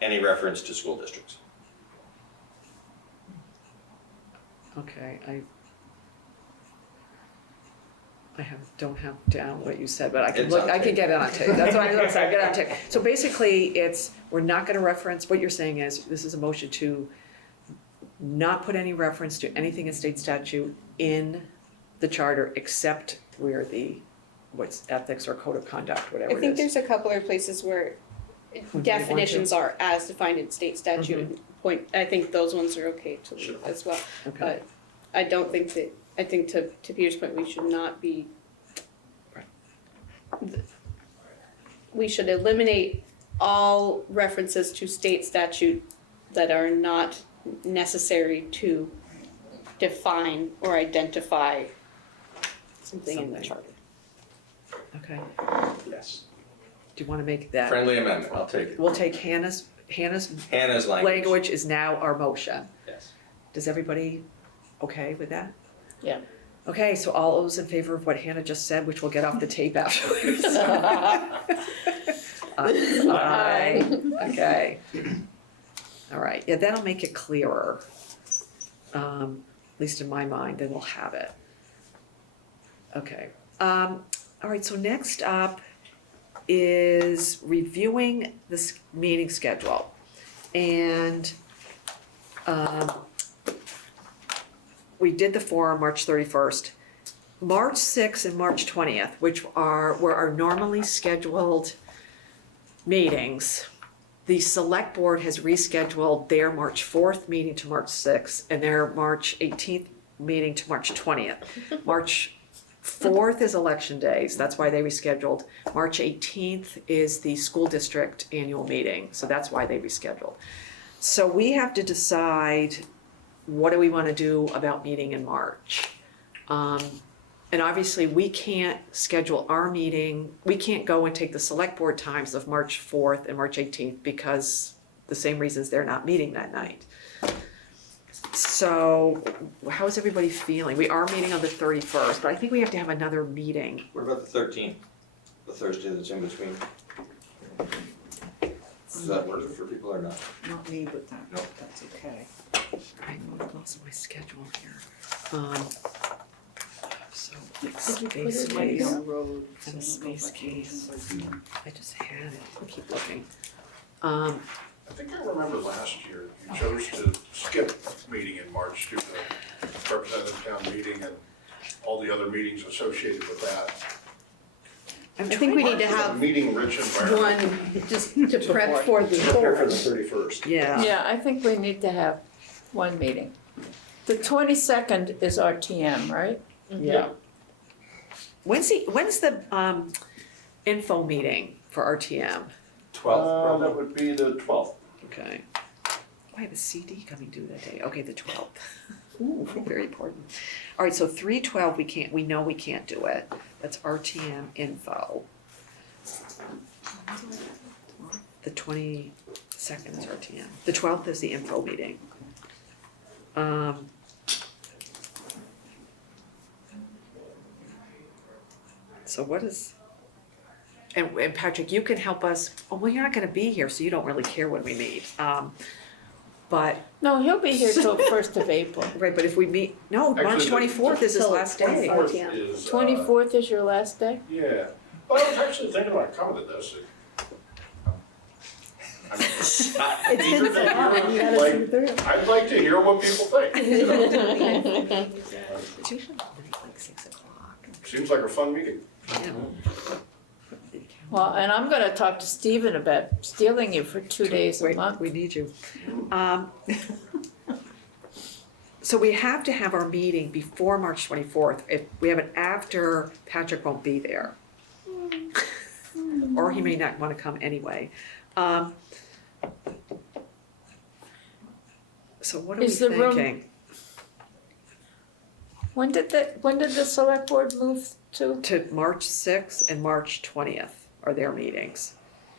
any reference to school districts. Okay, don't have down what you said, but I can It's look, on I can tape. get it on tape, that's what I was gonna say, get it on tape. So basically, we're not gonna reference, what you're saying is, this is a motion to not put any reference to anything in state statute in the charter, except where what's ethics or code of conduct, whatever I it think is. there's a couple other places where We might want definitions are as defined in state statute. Mm-hmm. I think those ones are okay to leave as well. Okay, But I don't think that, I think to Peter's point, we should not be. We should eliminate all references to state statute that are not necessary to define or identify something in the Something. charter. okay. Yes. Do you wanna make that? Friendly amendment, I'll take it. We'll take Hannah's Hannah's language. language is now our motion. Yes. Does everybody okay with that? Yeah. Okay, so all those in favor of what Hannah just said, which we'll get off the tape afterwards. Aye. Okay. All right, yeah, that'll make it clearer, at least in my mind, then we'll have it. Okay, all right, so next up is reviewing this meeting schedule. And we did the forum March 31st. March 6th and March 20th, which were our normally scheduled meetings, the select board has rescheduled their March 4th meeting to March 6th and their March 18th meeting to March 20th. March 4th is election days, that's why they rescheduled. March 18th is the school district annual meeting, so that's why they rescheduled. So we have to decide, what do we wanna do about meeting in March? And obviously, we can't schedule our meeting, we can't go and take the select board times of March 4th and March 18th because the same reasons they're not meeting that night. So, how is everybody feeling? We are meeting on the 31st, but I think we have to have another meeting. What about the 13th, the Thursday that's in between? Does that work for people or not? Not me, but No. that's okay. I've lost my schedule here. So, Did you put space it Might be on case, the road. so and a I don't know if space I can case. handle I just had it, I'll keep looking. I think I remember last year, you chose to skip meeting in March due to representative town meeting and all the other meetings associated with that. I'm I think we need to It's a have meeting rich environment. one, just to prep for the Prepare for the forum. 31st. Yeah. Yeah, I think we need to have one meeting. The 22nd is RTM, right? Yeah. When's the info meeting for RTM? 12th, That would be the 12th. Okay. Oh, I have a CD coming due that day. Okay, the 12th. Ooh, very important. All right, so 3/12, we know we can't do it. That's RTM info. The 22nd is RTM. The 12th is the info meeting. So what is, and Patrick, you can help us, well, you're not gonna be here, so you don't really care when we meet. But, No, he'll be here till 1st of April. right, but if we meet, no, March Actually, 24th is his till last day. 24th. 24th is. 24th is your last day? Yeah, well, I was actually thinking about coming to this. It's been so long, you gotta Like, see through. I'd like to hear what people think, you know? It's usually like 6 o'clock. Seems like a fun meeting. Yeah. Well, and I'm gonna talk to Stephen about stealing you for 2 days a Wait, month. we need you. So we have to have our meeting before March 24th. If we have it after, Patrick won't be there. Or he may not wanna come anyway. So what are we Is the room- thinking? When did the select board move to? To March 6th and March 20th are their meetings.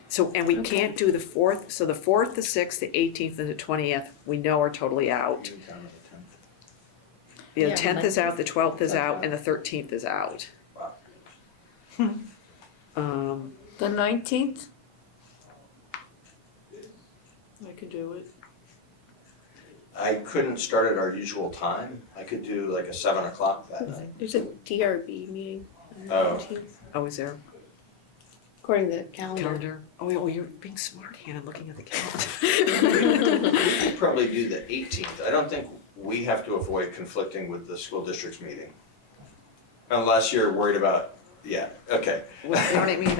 So, and we can't do the 4th, so the 4th, the 6th, the 18th, and the 20th, we know are totally out. The Yeah, 10th is out, the 12th is out, and the 13th is out. The 19th? I could do it. I couldn't start at our usual time. I could do like a 7 o'clock that night. There's a DRB meeting. on the Oh. 19th, Oh, is there According to the calendar. calendar? Oh, you're being smart, Hannah, looking at the calendar. We could probably do the 18th. I don't think we have to avoid conflicting with the school district's meeting. Unless you're worried about, yeah, okay. You know what I mean?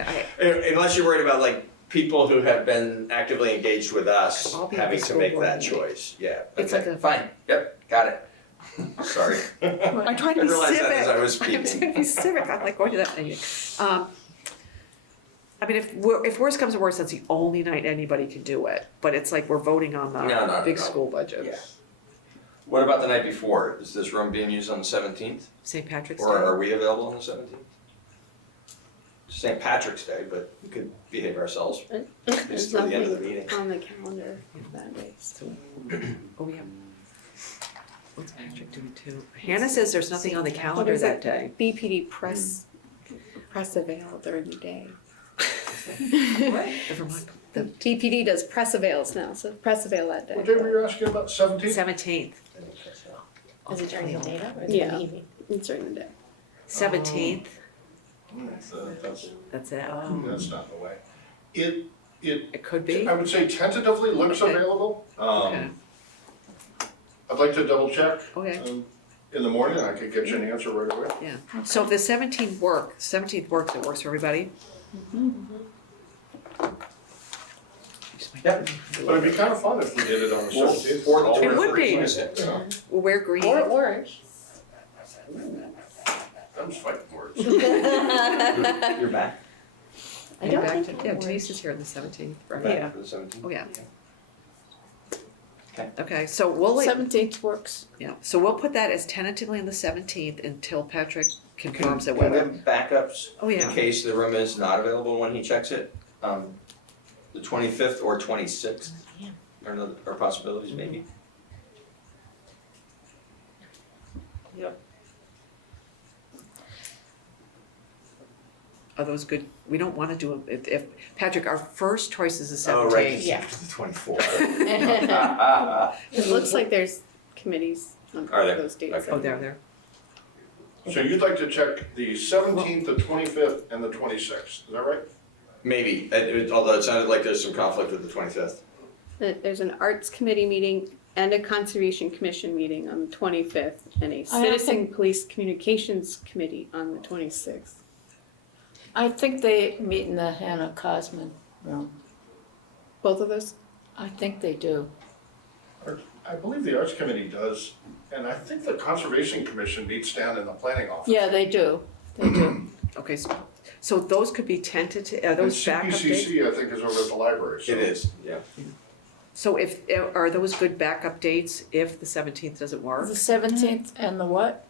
Unless you're worried about like people who have been actively engaged with us I'll be at having the to school make board that meeting. choice, yeah, It's okay, like a- fine, yep, got it. Sorry. I'm trying to be I realized civic. that as I was I'm trying speaking. to be civic. I'm like going to that meeting. I mean, if worse comes to worse, that's the only night anybody can do it. But it's like we're voting on the No, big no. school budget. Yeah. What about the night before? Is this room being used on the 17th? St. Patrick's Or are Day. we available on the 17th? St. Patrick's Day, but we could behave ourselves. There's through the end of the nothing meeting. on the calendar that day. Oh, we have. What's Patrick doing too? Hannah says there's nothing on the calendar is that it? day. BPD press avail during the day. Never mind. The TPD does press avails now, so press avail that day. What day were you asking about, 17th? 17th. Is it during the day though, or is it Yeah. in the evening? It's during the day. 17th. That's That's it. that's not the way. It, It could be. I would say tentatively looks Okay. available. Okay. I'd like to double check. Okay. In the morning, I could get you an answer right away. Yeah. So if the 17th works, it works for everybody? Yep. But it'd be kind of fun if we did it on the 17th. Or the It would be. 26th. Yeah, We'll wear green. Or orange. I'm just fighting words. You're back? I You're don't back think to- Yeah, Denise is here on the 17th, right? Back for the 17th? Oh, yeah. Okay. Okay, so we'll, 17th works. yeah, so we'll put that as tentatively on the 17th until Patrick confirms it Can we with have backups Oh, in yeah. case the room is not available when he checks it? The 25th or 26th Yeah. are possibilities maybe? Are those good? We don't wanna do them, if, Patrick, our first choice is the Oh, right, 17th. Yeah. it's the 24th. It looks like there's committees on Are there? those dates. Okay. Oh, there. So you'd like to check the 17th, the 25th, and the 26th, is that right? Maybe, although it sounded like there's some conflict with the 25th. There's an arts committee meeting and a conservation commission meeting on the 25th, and a don't citizen think- police communications committee on the 26th. I think they meet in the Hannah Cosman room. Both of those? I think they do. I believe the Arts Committee does, and I think the Conservation Commission meets down in the planning office. Yeah, they do. They do. Okay, so those could be tentative, are And those backup dates? CPCC, I think, is over at the library, so. It is, yeah. So are those good backup dates if the 17th doesn't work? The 17th and the what?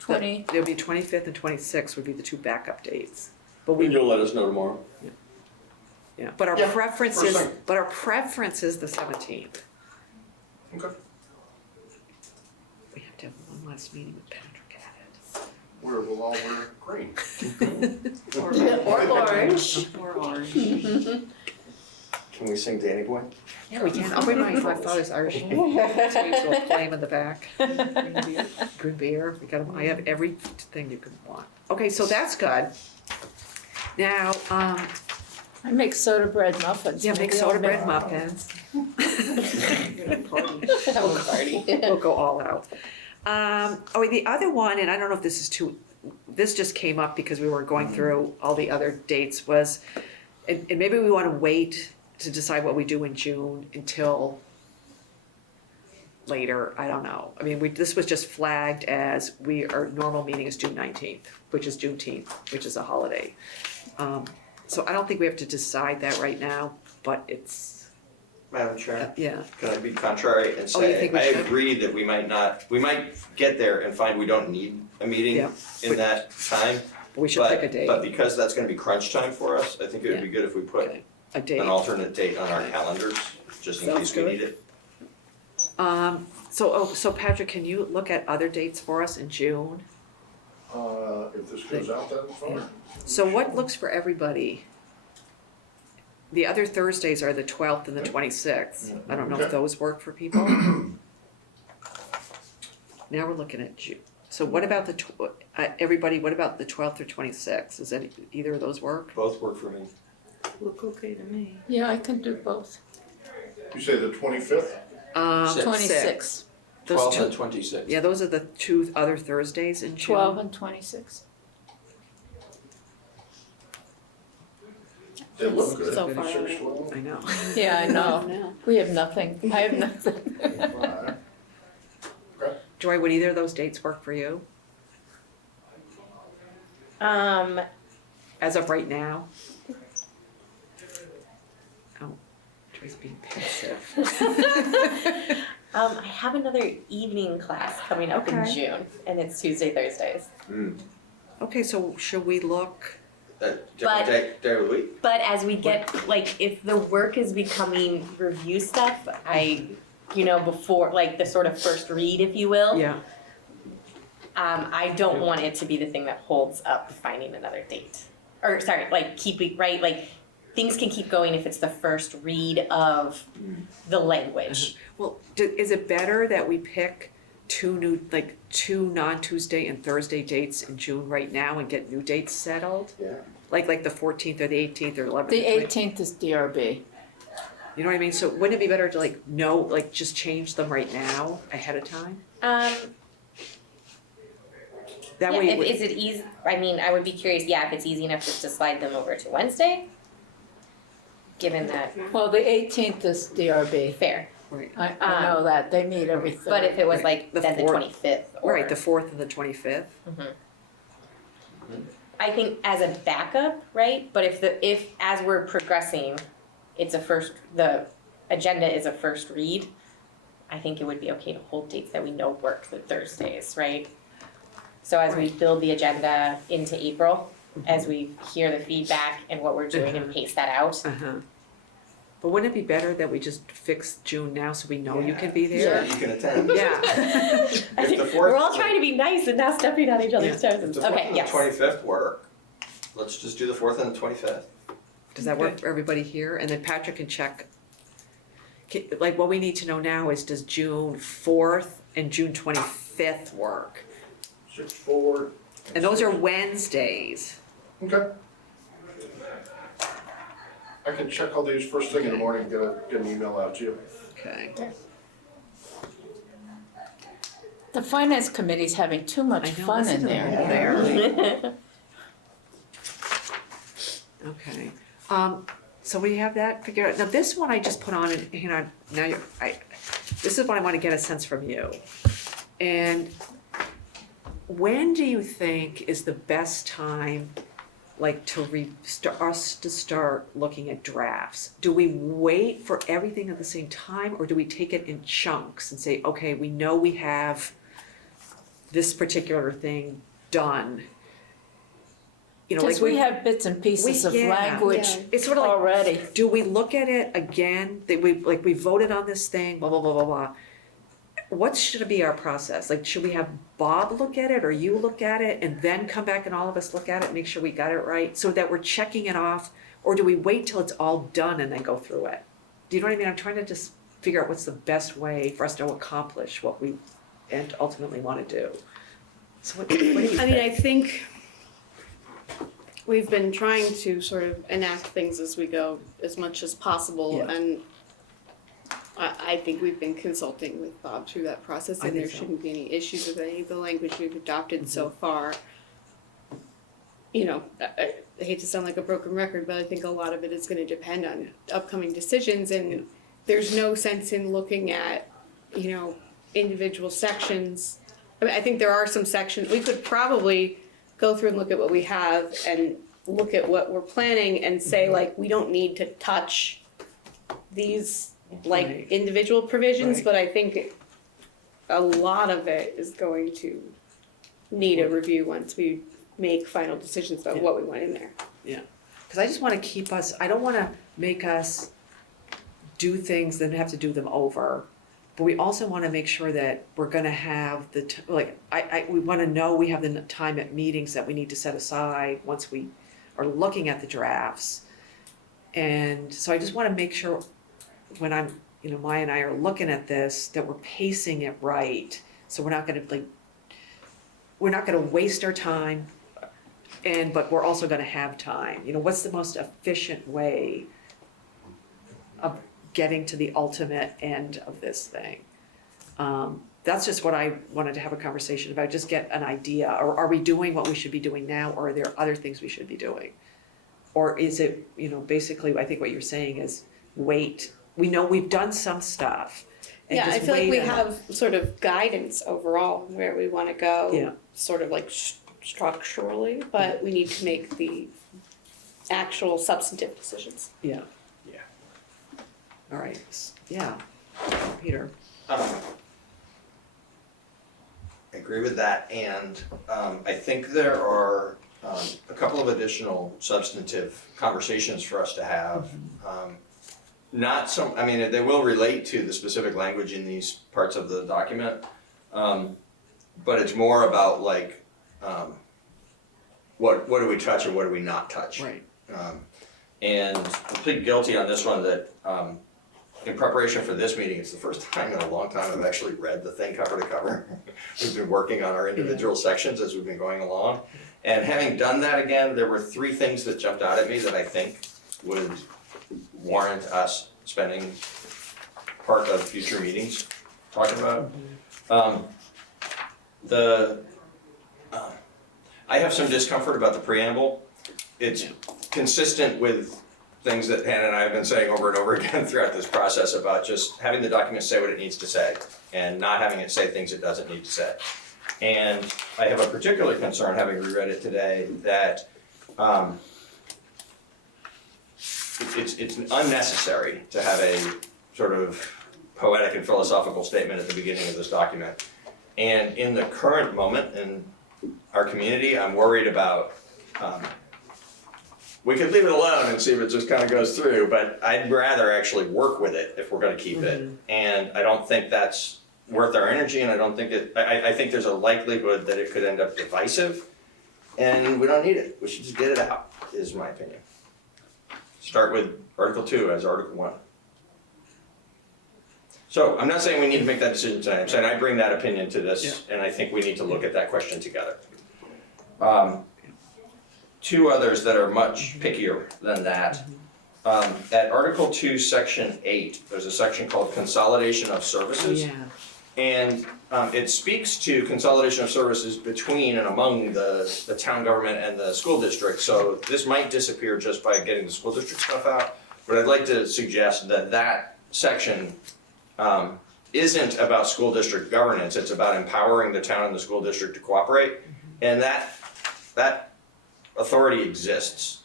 20? There'll be 25th and 26th would be the two backup dates. But You'll let us know tomorrow. yeah, but our Yeah, preference first is, thing. but our preference is the 17th. Okay. We have to have one last meeting with Patrick at We'll all wear green. Or orange. Or orange. Can we sing Danny Boy? Yeah, we can. I'll bring my father's Irish tapes. We'll play him in the back. Green beer. We got 'em. I have everything you could want. Okay, so that's good. Now, I make soda bread muffins. yeah, make Maybe soda I'll bread make- muffins. Have a party. We'll go all out. The other one, and I don't know if this is this just came up because we were going through all the other dates was, and maybe we wanna wait to decide what we do in June until later, I don't know. I mean, this was just flagged as our normal meeting is June 19th, which is Juneteenth, which is a holiday. So I don't think we have to decide that right now, but it's, Madam Chair, yeah. can I be contrary and Oh, you say, think we I should? agree that we might get there and find we don't need a meeting Yeah. in that time. We should pick a date. But because that's gonna be crunch time for us, I think it would be good if we put Okay. a date. an alternate date on our calendars, just in Sounds case we good. need it. So Patrick, can you look at other dates for us in June? If this goes out, then fine. So what looks for everybody? The other Thursdays are the 12th and the 26th. I don't know if Okay. those work for people. Now we're looking at June. So what about everybody, what about the 12th or 26th? Does either of those work? Both work for me. Look okay to me. Yeah, I can do both. You say the 25th? 26, Those 12 two, and 26. yeah, those are the two other Thursdays in June. 12 and 26. They look good. So far 6, away. 12. I know. Yeah, I know. No. We have nothing. I have nothing. Alright. Okay. Joy, would either of those dates work for you as of right now? Oh, Joy's being pensive. I have another evening class coming up in Okay. June, and it's Tuesday, Thursdays. Okay, so should we look? But- Day of the week? But as we get, like, if the work is becoming review stuff, before, like, the sort of first read, if you will. Yeah, I don't want it to be the thing that holds up finding another date. Or, sorry, like, keeping, right, like, things can keep going if it's the first read of the language. well, is it better that we pick two non-Tuesday and Thursday dates in June right now and get new dates settled? Yeah. Like the 14th or the 18th or 11th? The or 20th? 18th is DRB. You know what I mean? So wouldn't it be better to just change them right now ahead of time? That way, Is it easy, I would be curious, if it's easy enough just to slide them over to Wednesday? Given that, Well, the 18th is DRB. fair, right, I know that. They meet every third. but if it was Right. like The then the 4th. 25th or. right, the 4th and the 25th. I think as a backup, right, but if as we're progressing, the agenda is a first read, I think it would be okay to hold dates that we know work the Thursdays, right? So as we build the agenda into April, as we hear the feedback and what we're doing and pace that out. Uh-huh. But wouldn't it be better that we just fix June now so we know you can be So there? you can attend. Yeah. I think the 4th we're all trying to be nice and not stepping on each other's toes. If the 4th Okay, and the yes. 25th work, let's just do the 4th and the 25th. Does that work for everybody here? And then Patrick can check. Like what we need to know now is does June 4th and June 25th work? 6, 4. And those are Wednesdays. Okay. I can check all these first thing in the morning and get an email out to you. Okay. The finance committee's having too much I know, fun listen in to them there. over there. Okay. So we have that figured out. Now this one I just put on and hang on, now this is what I want to get a sense from you. And when do you think is the best time to start looking at drafts? Do we wait for everything at the same time or do we take it in chunks and say, okay, we know we have this particular thing done? You know, Because we have bits and pieces of language It's sort of like, already. do we look at it again, that we voted on this thing, blah, blah, blah, blah, blah. What should be our process? Like, should we have Bob look at it or you look at it and then come back and all of us look at it, make sure we got it right so that we're checking it off? Or do we wait till it's all done and then go through it? Do you know what I mean? I'm trying to just figure out what's the best way for us to accomplish what we and ultimately want to do. So what do you think? I think we've been trying to sort of enact things as we go as much as possible, Yeah. and I think we've been consulting with Bob through that process, I and think there so. shouldn't be any issues with any of the language we've adopted so far. You know, I hate to sound like a broken record, but I think a lot of it is gonna depend on upcoming decisions, and there's no sense in looking at, individual sections. I think there are some sections, we could probably go through and look at what we have and look at what we're planning and say, like, we don't need to touch these, Right. individual provisions, Right. but I think a lot of it is going to need a review once we make final decisions about Yeah. what we want in there. Because I just want to keep us, I don't want to make us do things, then have to do them over. But we also want to make sure that we're going to have the, we want to know we have the time at meetings that we need to set aside once we are looking at the drafts. And so I just want to make sure when I'm, Maya and I are looking at this, that we're pacing it right. So we're not going to we're not going to waste our time, but we're also going to have time. What's the most efficient way of getting to the ultimate end of this thing? That's just what I wanted to have a conversation about, just get an idea. Or are we doing what we should be doing now, or are there other things we should be doing? Or is it, basically, I think what you're saying is wait. We know we've done some stuff. And Yeah, I just feel like wait we on it. have sort of guidance overall where we want to go, Yeah. sort of like structurally, but we need to make the actual substantive decisions. Yeah. Yeah. All right, yeah, Peter. I agree with that, and I think there are a couple of additional substantive conversations for us to have. They will relate to the specific language in these parts of the document, but it's more about what do we touch and what do we not touch? Right. And I plead guilty on this one that in preparation for this meeting, it's the first time in a long time I've actually read the thing cover to cover. We've been working on our individual sections as we've been going along. And having done that again, there were 3 things that jumped out at me that I think would warrant us spending part of future meetings talking about. I have some discomfort about the preamble. It's consistent with things that Hannah and I have been saying over and over again throughout this process about just having the document say what it needs to say and not having it say things it doesn't need to say. And I have a particular concern, having reread it today, that it's unnecessary to have a sort of poetic and philosophical statement at the beginning of this document. And in the current moment in our community, I'm worried about, we could leave it alone and see if it just kind of goes through, but I'd rather actually work with it if we're gonna keep it. And I don't think that's worth our energy, and I don't think I think there's a likelihood that it could end up divisive, and we don't need it. We should just get it out, is my opinion. Start with Article 2 as Article 1. So I'm not saying we need to make that decision tonight. I'm saying I bring that opinion to this, and I think we need to look at that question together. 2 others that are much pickier than that. At Article 2, Section 8, there's a section called Consolidation of Services. Yeah. And it speaks to consolidation of services between and among the town government and the school district. So this might disappear just by getting the school district stuff out. But I'd like to suggest that that section isn't about school district governance. It's about empowering the town and the school district to cooperate. And that authority exists.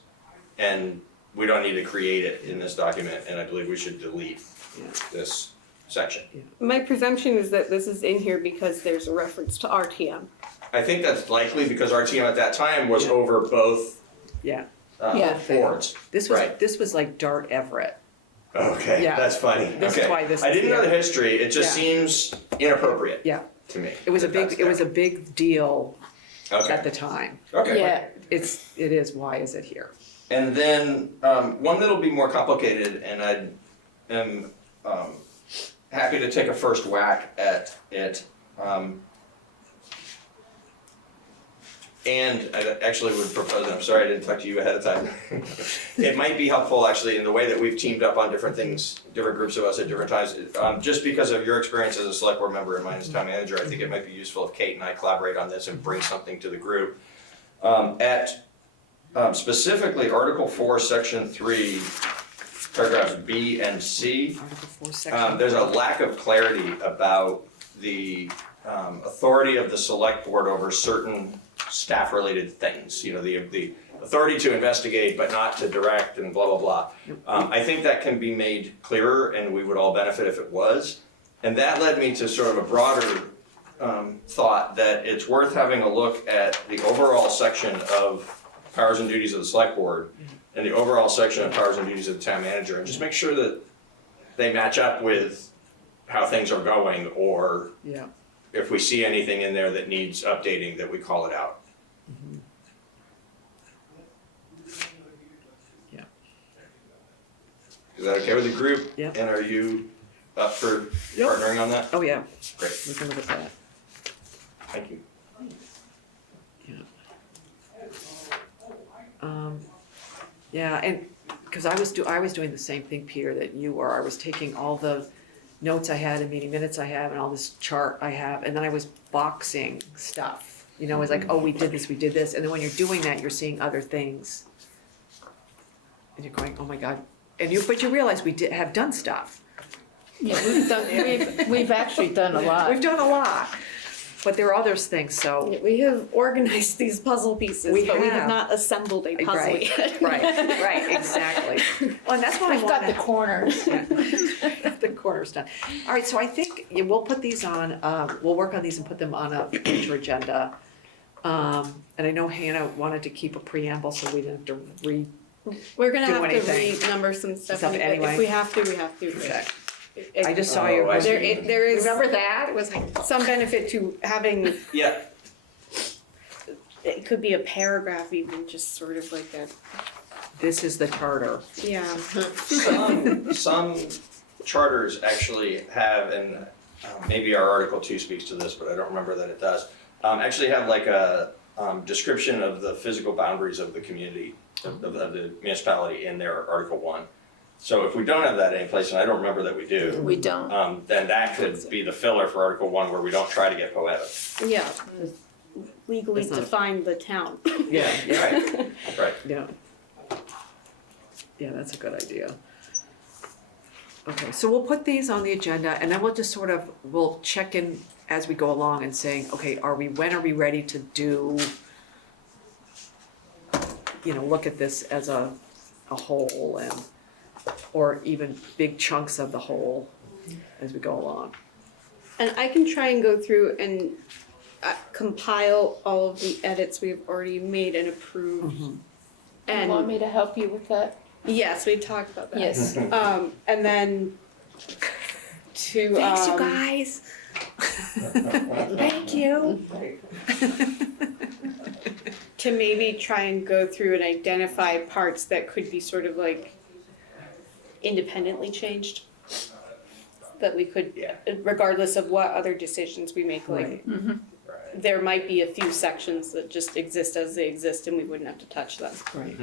And we don't need to create it in this document. And I believe we should delete this section. My presumption is that this is in here because there's a reference to RTM. I think that's likely because RTM at that time was over both Yeah. boards. This was like Dart Everett. Okay, Yeah. that's funny. This is why this I is didn't know the here. history. It just Yeah. seems inappropriate Yeah. to me. It was a that big deal that's at there. the time. Okay. Yeah, It is, why is it here? And then one that'll be more complicated, and I am happy to take a first whack at it. And I actually would propose, and I'm sorry I didn't talk to you ahead of time. It might be helpful actually in the way that we've teamed up on different things, different groups of us at different times. Just because of your experience as a select board member and mine as town manager, I think it might be useful if Kate and I collaborate on this and bring something to the group. Specifically Article 4, Section 3, paragraphs B and C. Article 4, Section. There's a lack of clarity about the authority of the select board over certain staff-related things. You know, the authority to investigate but not to direct and blah, blah, blah. I think that can be made clearer and we would all benefit if it was. And that led me to sort of a broader thought that it's worth having a look at the overall section of powers and duties of the select board and the overall section of powers and duties of the town manager, and just make sure that they match up with how things are going, or Yeah, if we see anything in there that needs updating, that we call it out. yeah. Is that okay with the group? Yeah. And are you up for Yep. partnering on that? Oh, yeah, Great, we can look at that. thank you. Yeah, and, because I was doing the same thing, Peter, that you were. I was taking all the notes I had and meeting minutes I have and all this chart I have, and then I was boxing stuff. You know, it's like, oh, we did this, and then when you're doing that, you're seeing other things. And you're going, oh my God, but you realize we have done stuff. Yeah, we've actually done a lot. We've done a lot, but there are other things, so. We have organized these puzzle pieces, We but we have. have not assembled a puzzle Right, yet. right, exactly. Well, and that's what I We've got the wanted. corners. The corner's done. All right, so I think we'll put these on, we'll work on these and put them on a future agenda. And I know Hannah wanted to keep a preamble, so we didn't have to We're gonna Do have anything. to renumber some stuff, Stuff but anyway. if we have to, we have to. Okay. It- I just saw Oh, your. I see. there is Remember that? It was like, some benefit to having, Yeah. it could be a paragraph even, just sort of like a, this is the charter. yeah. Some charters actually have, and maybe our Article 2 speaks to this, but I don't remember that it does, actually have like a description of the physical boundaries of the community, of the municipality in their Article 1. So if we don't have that in place, and I don't remember that we do, We don't. then that could be the filler for Article 1 where we don't try to get poetic. Yeah, legally That's not- define the town. Yeah, Right, right. yeah. Yeah, that's a good idea. Okay, so we'll put these on the agenda, and then we'll just sort of, we'll check in as we go along and saying, okay, when are we ready to do, look at this as a whole, and, or even big chunks of the whole as we go along. And I can try and go through and compile all of the edits we've already made and approved. You And want me to help you with that? yes, we've talked about that. Yes. And then to Thanks, you guys. Thank you. to maybe try and go through and identify parts that could be sort of like independently changed. That we could, Yeah. regardless of what other decisions we make, like Right. Right. there might be a few sections that just exist as they exist and we wouldn't have to touch them. Right.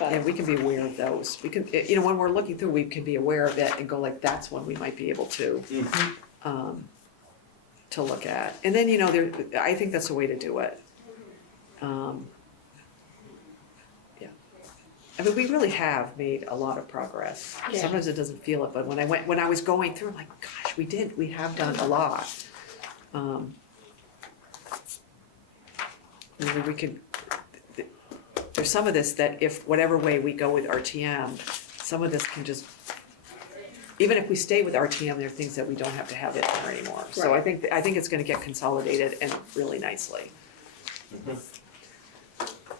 But And we can be aware of those. We can, when we're looking through, we can be aware of it and go like, that's one we might be able to, to look at. And then, I think that's the way to do it. Yeah. I mean, we really have made a lot of progress. Yeah. Sometimes it doesn't feel it, but when I was going through, I'm like, gosh, we have done a lot. Maybe we could, there's some of this that if, whatever way we go with RTM, some of this can just, even if we stay with RTM, there are things that we don't have to have in there anymore. So I think it's gonna get consolidated and really nicely.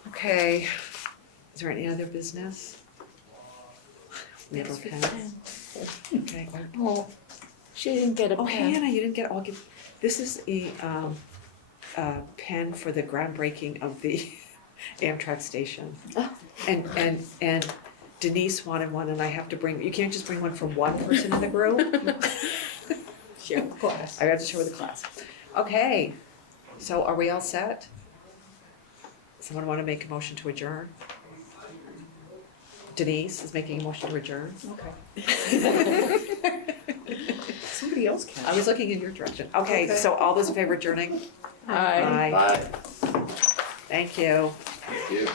Okay, is there any other business? We have our pens. Okay. Oh, she didn't get a Oh, pen. Hannah, you didn't get, I'll give, this is a pen for the groundbreaking of the Amtrak station. Oh. And Denise wanted one, and I have to bring, you can't just bring one from one person in the group. Share with class. I have to share with the class. Okay, so are we all set? Someone wanna make a motion to adjourn? Denise is making a motion to adjourn. Okay. Somebody else can. I was looking in your direction. Okay, so all those in favor of adjourning? Aye. Aye. Bye. Thank you. Thank you.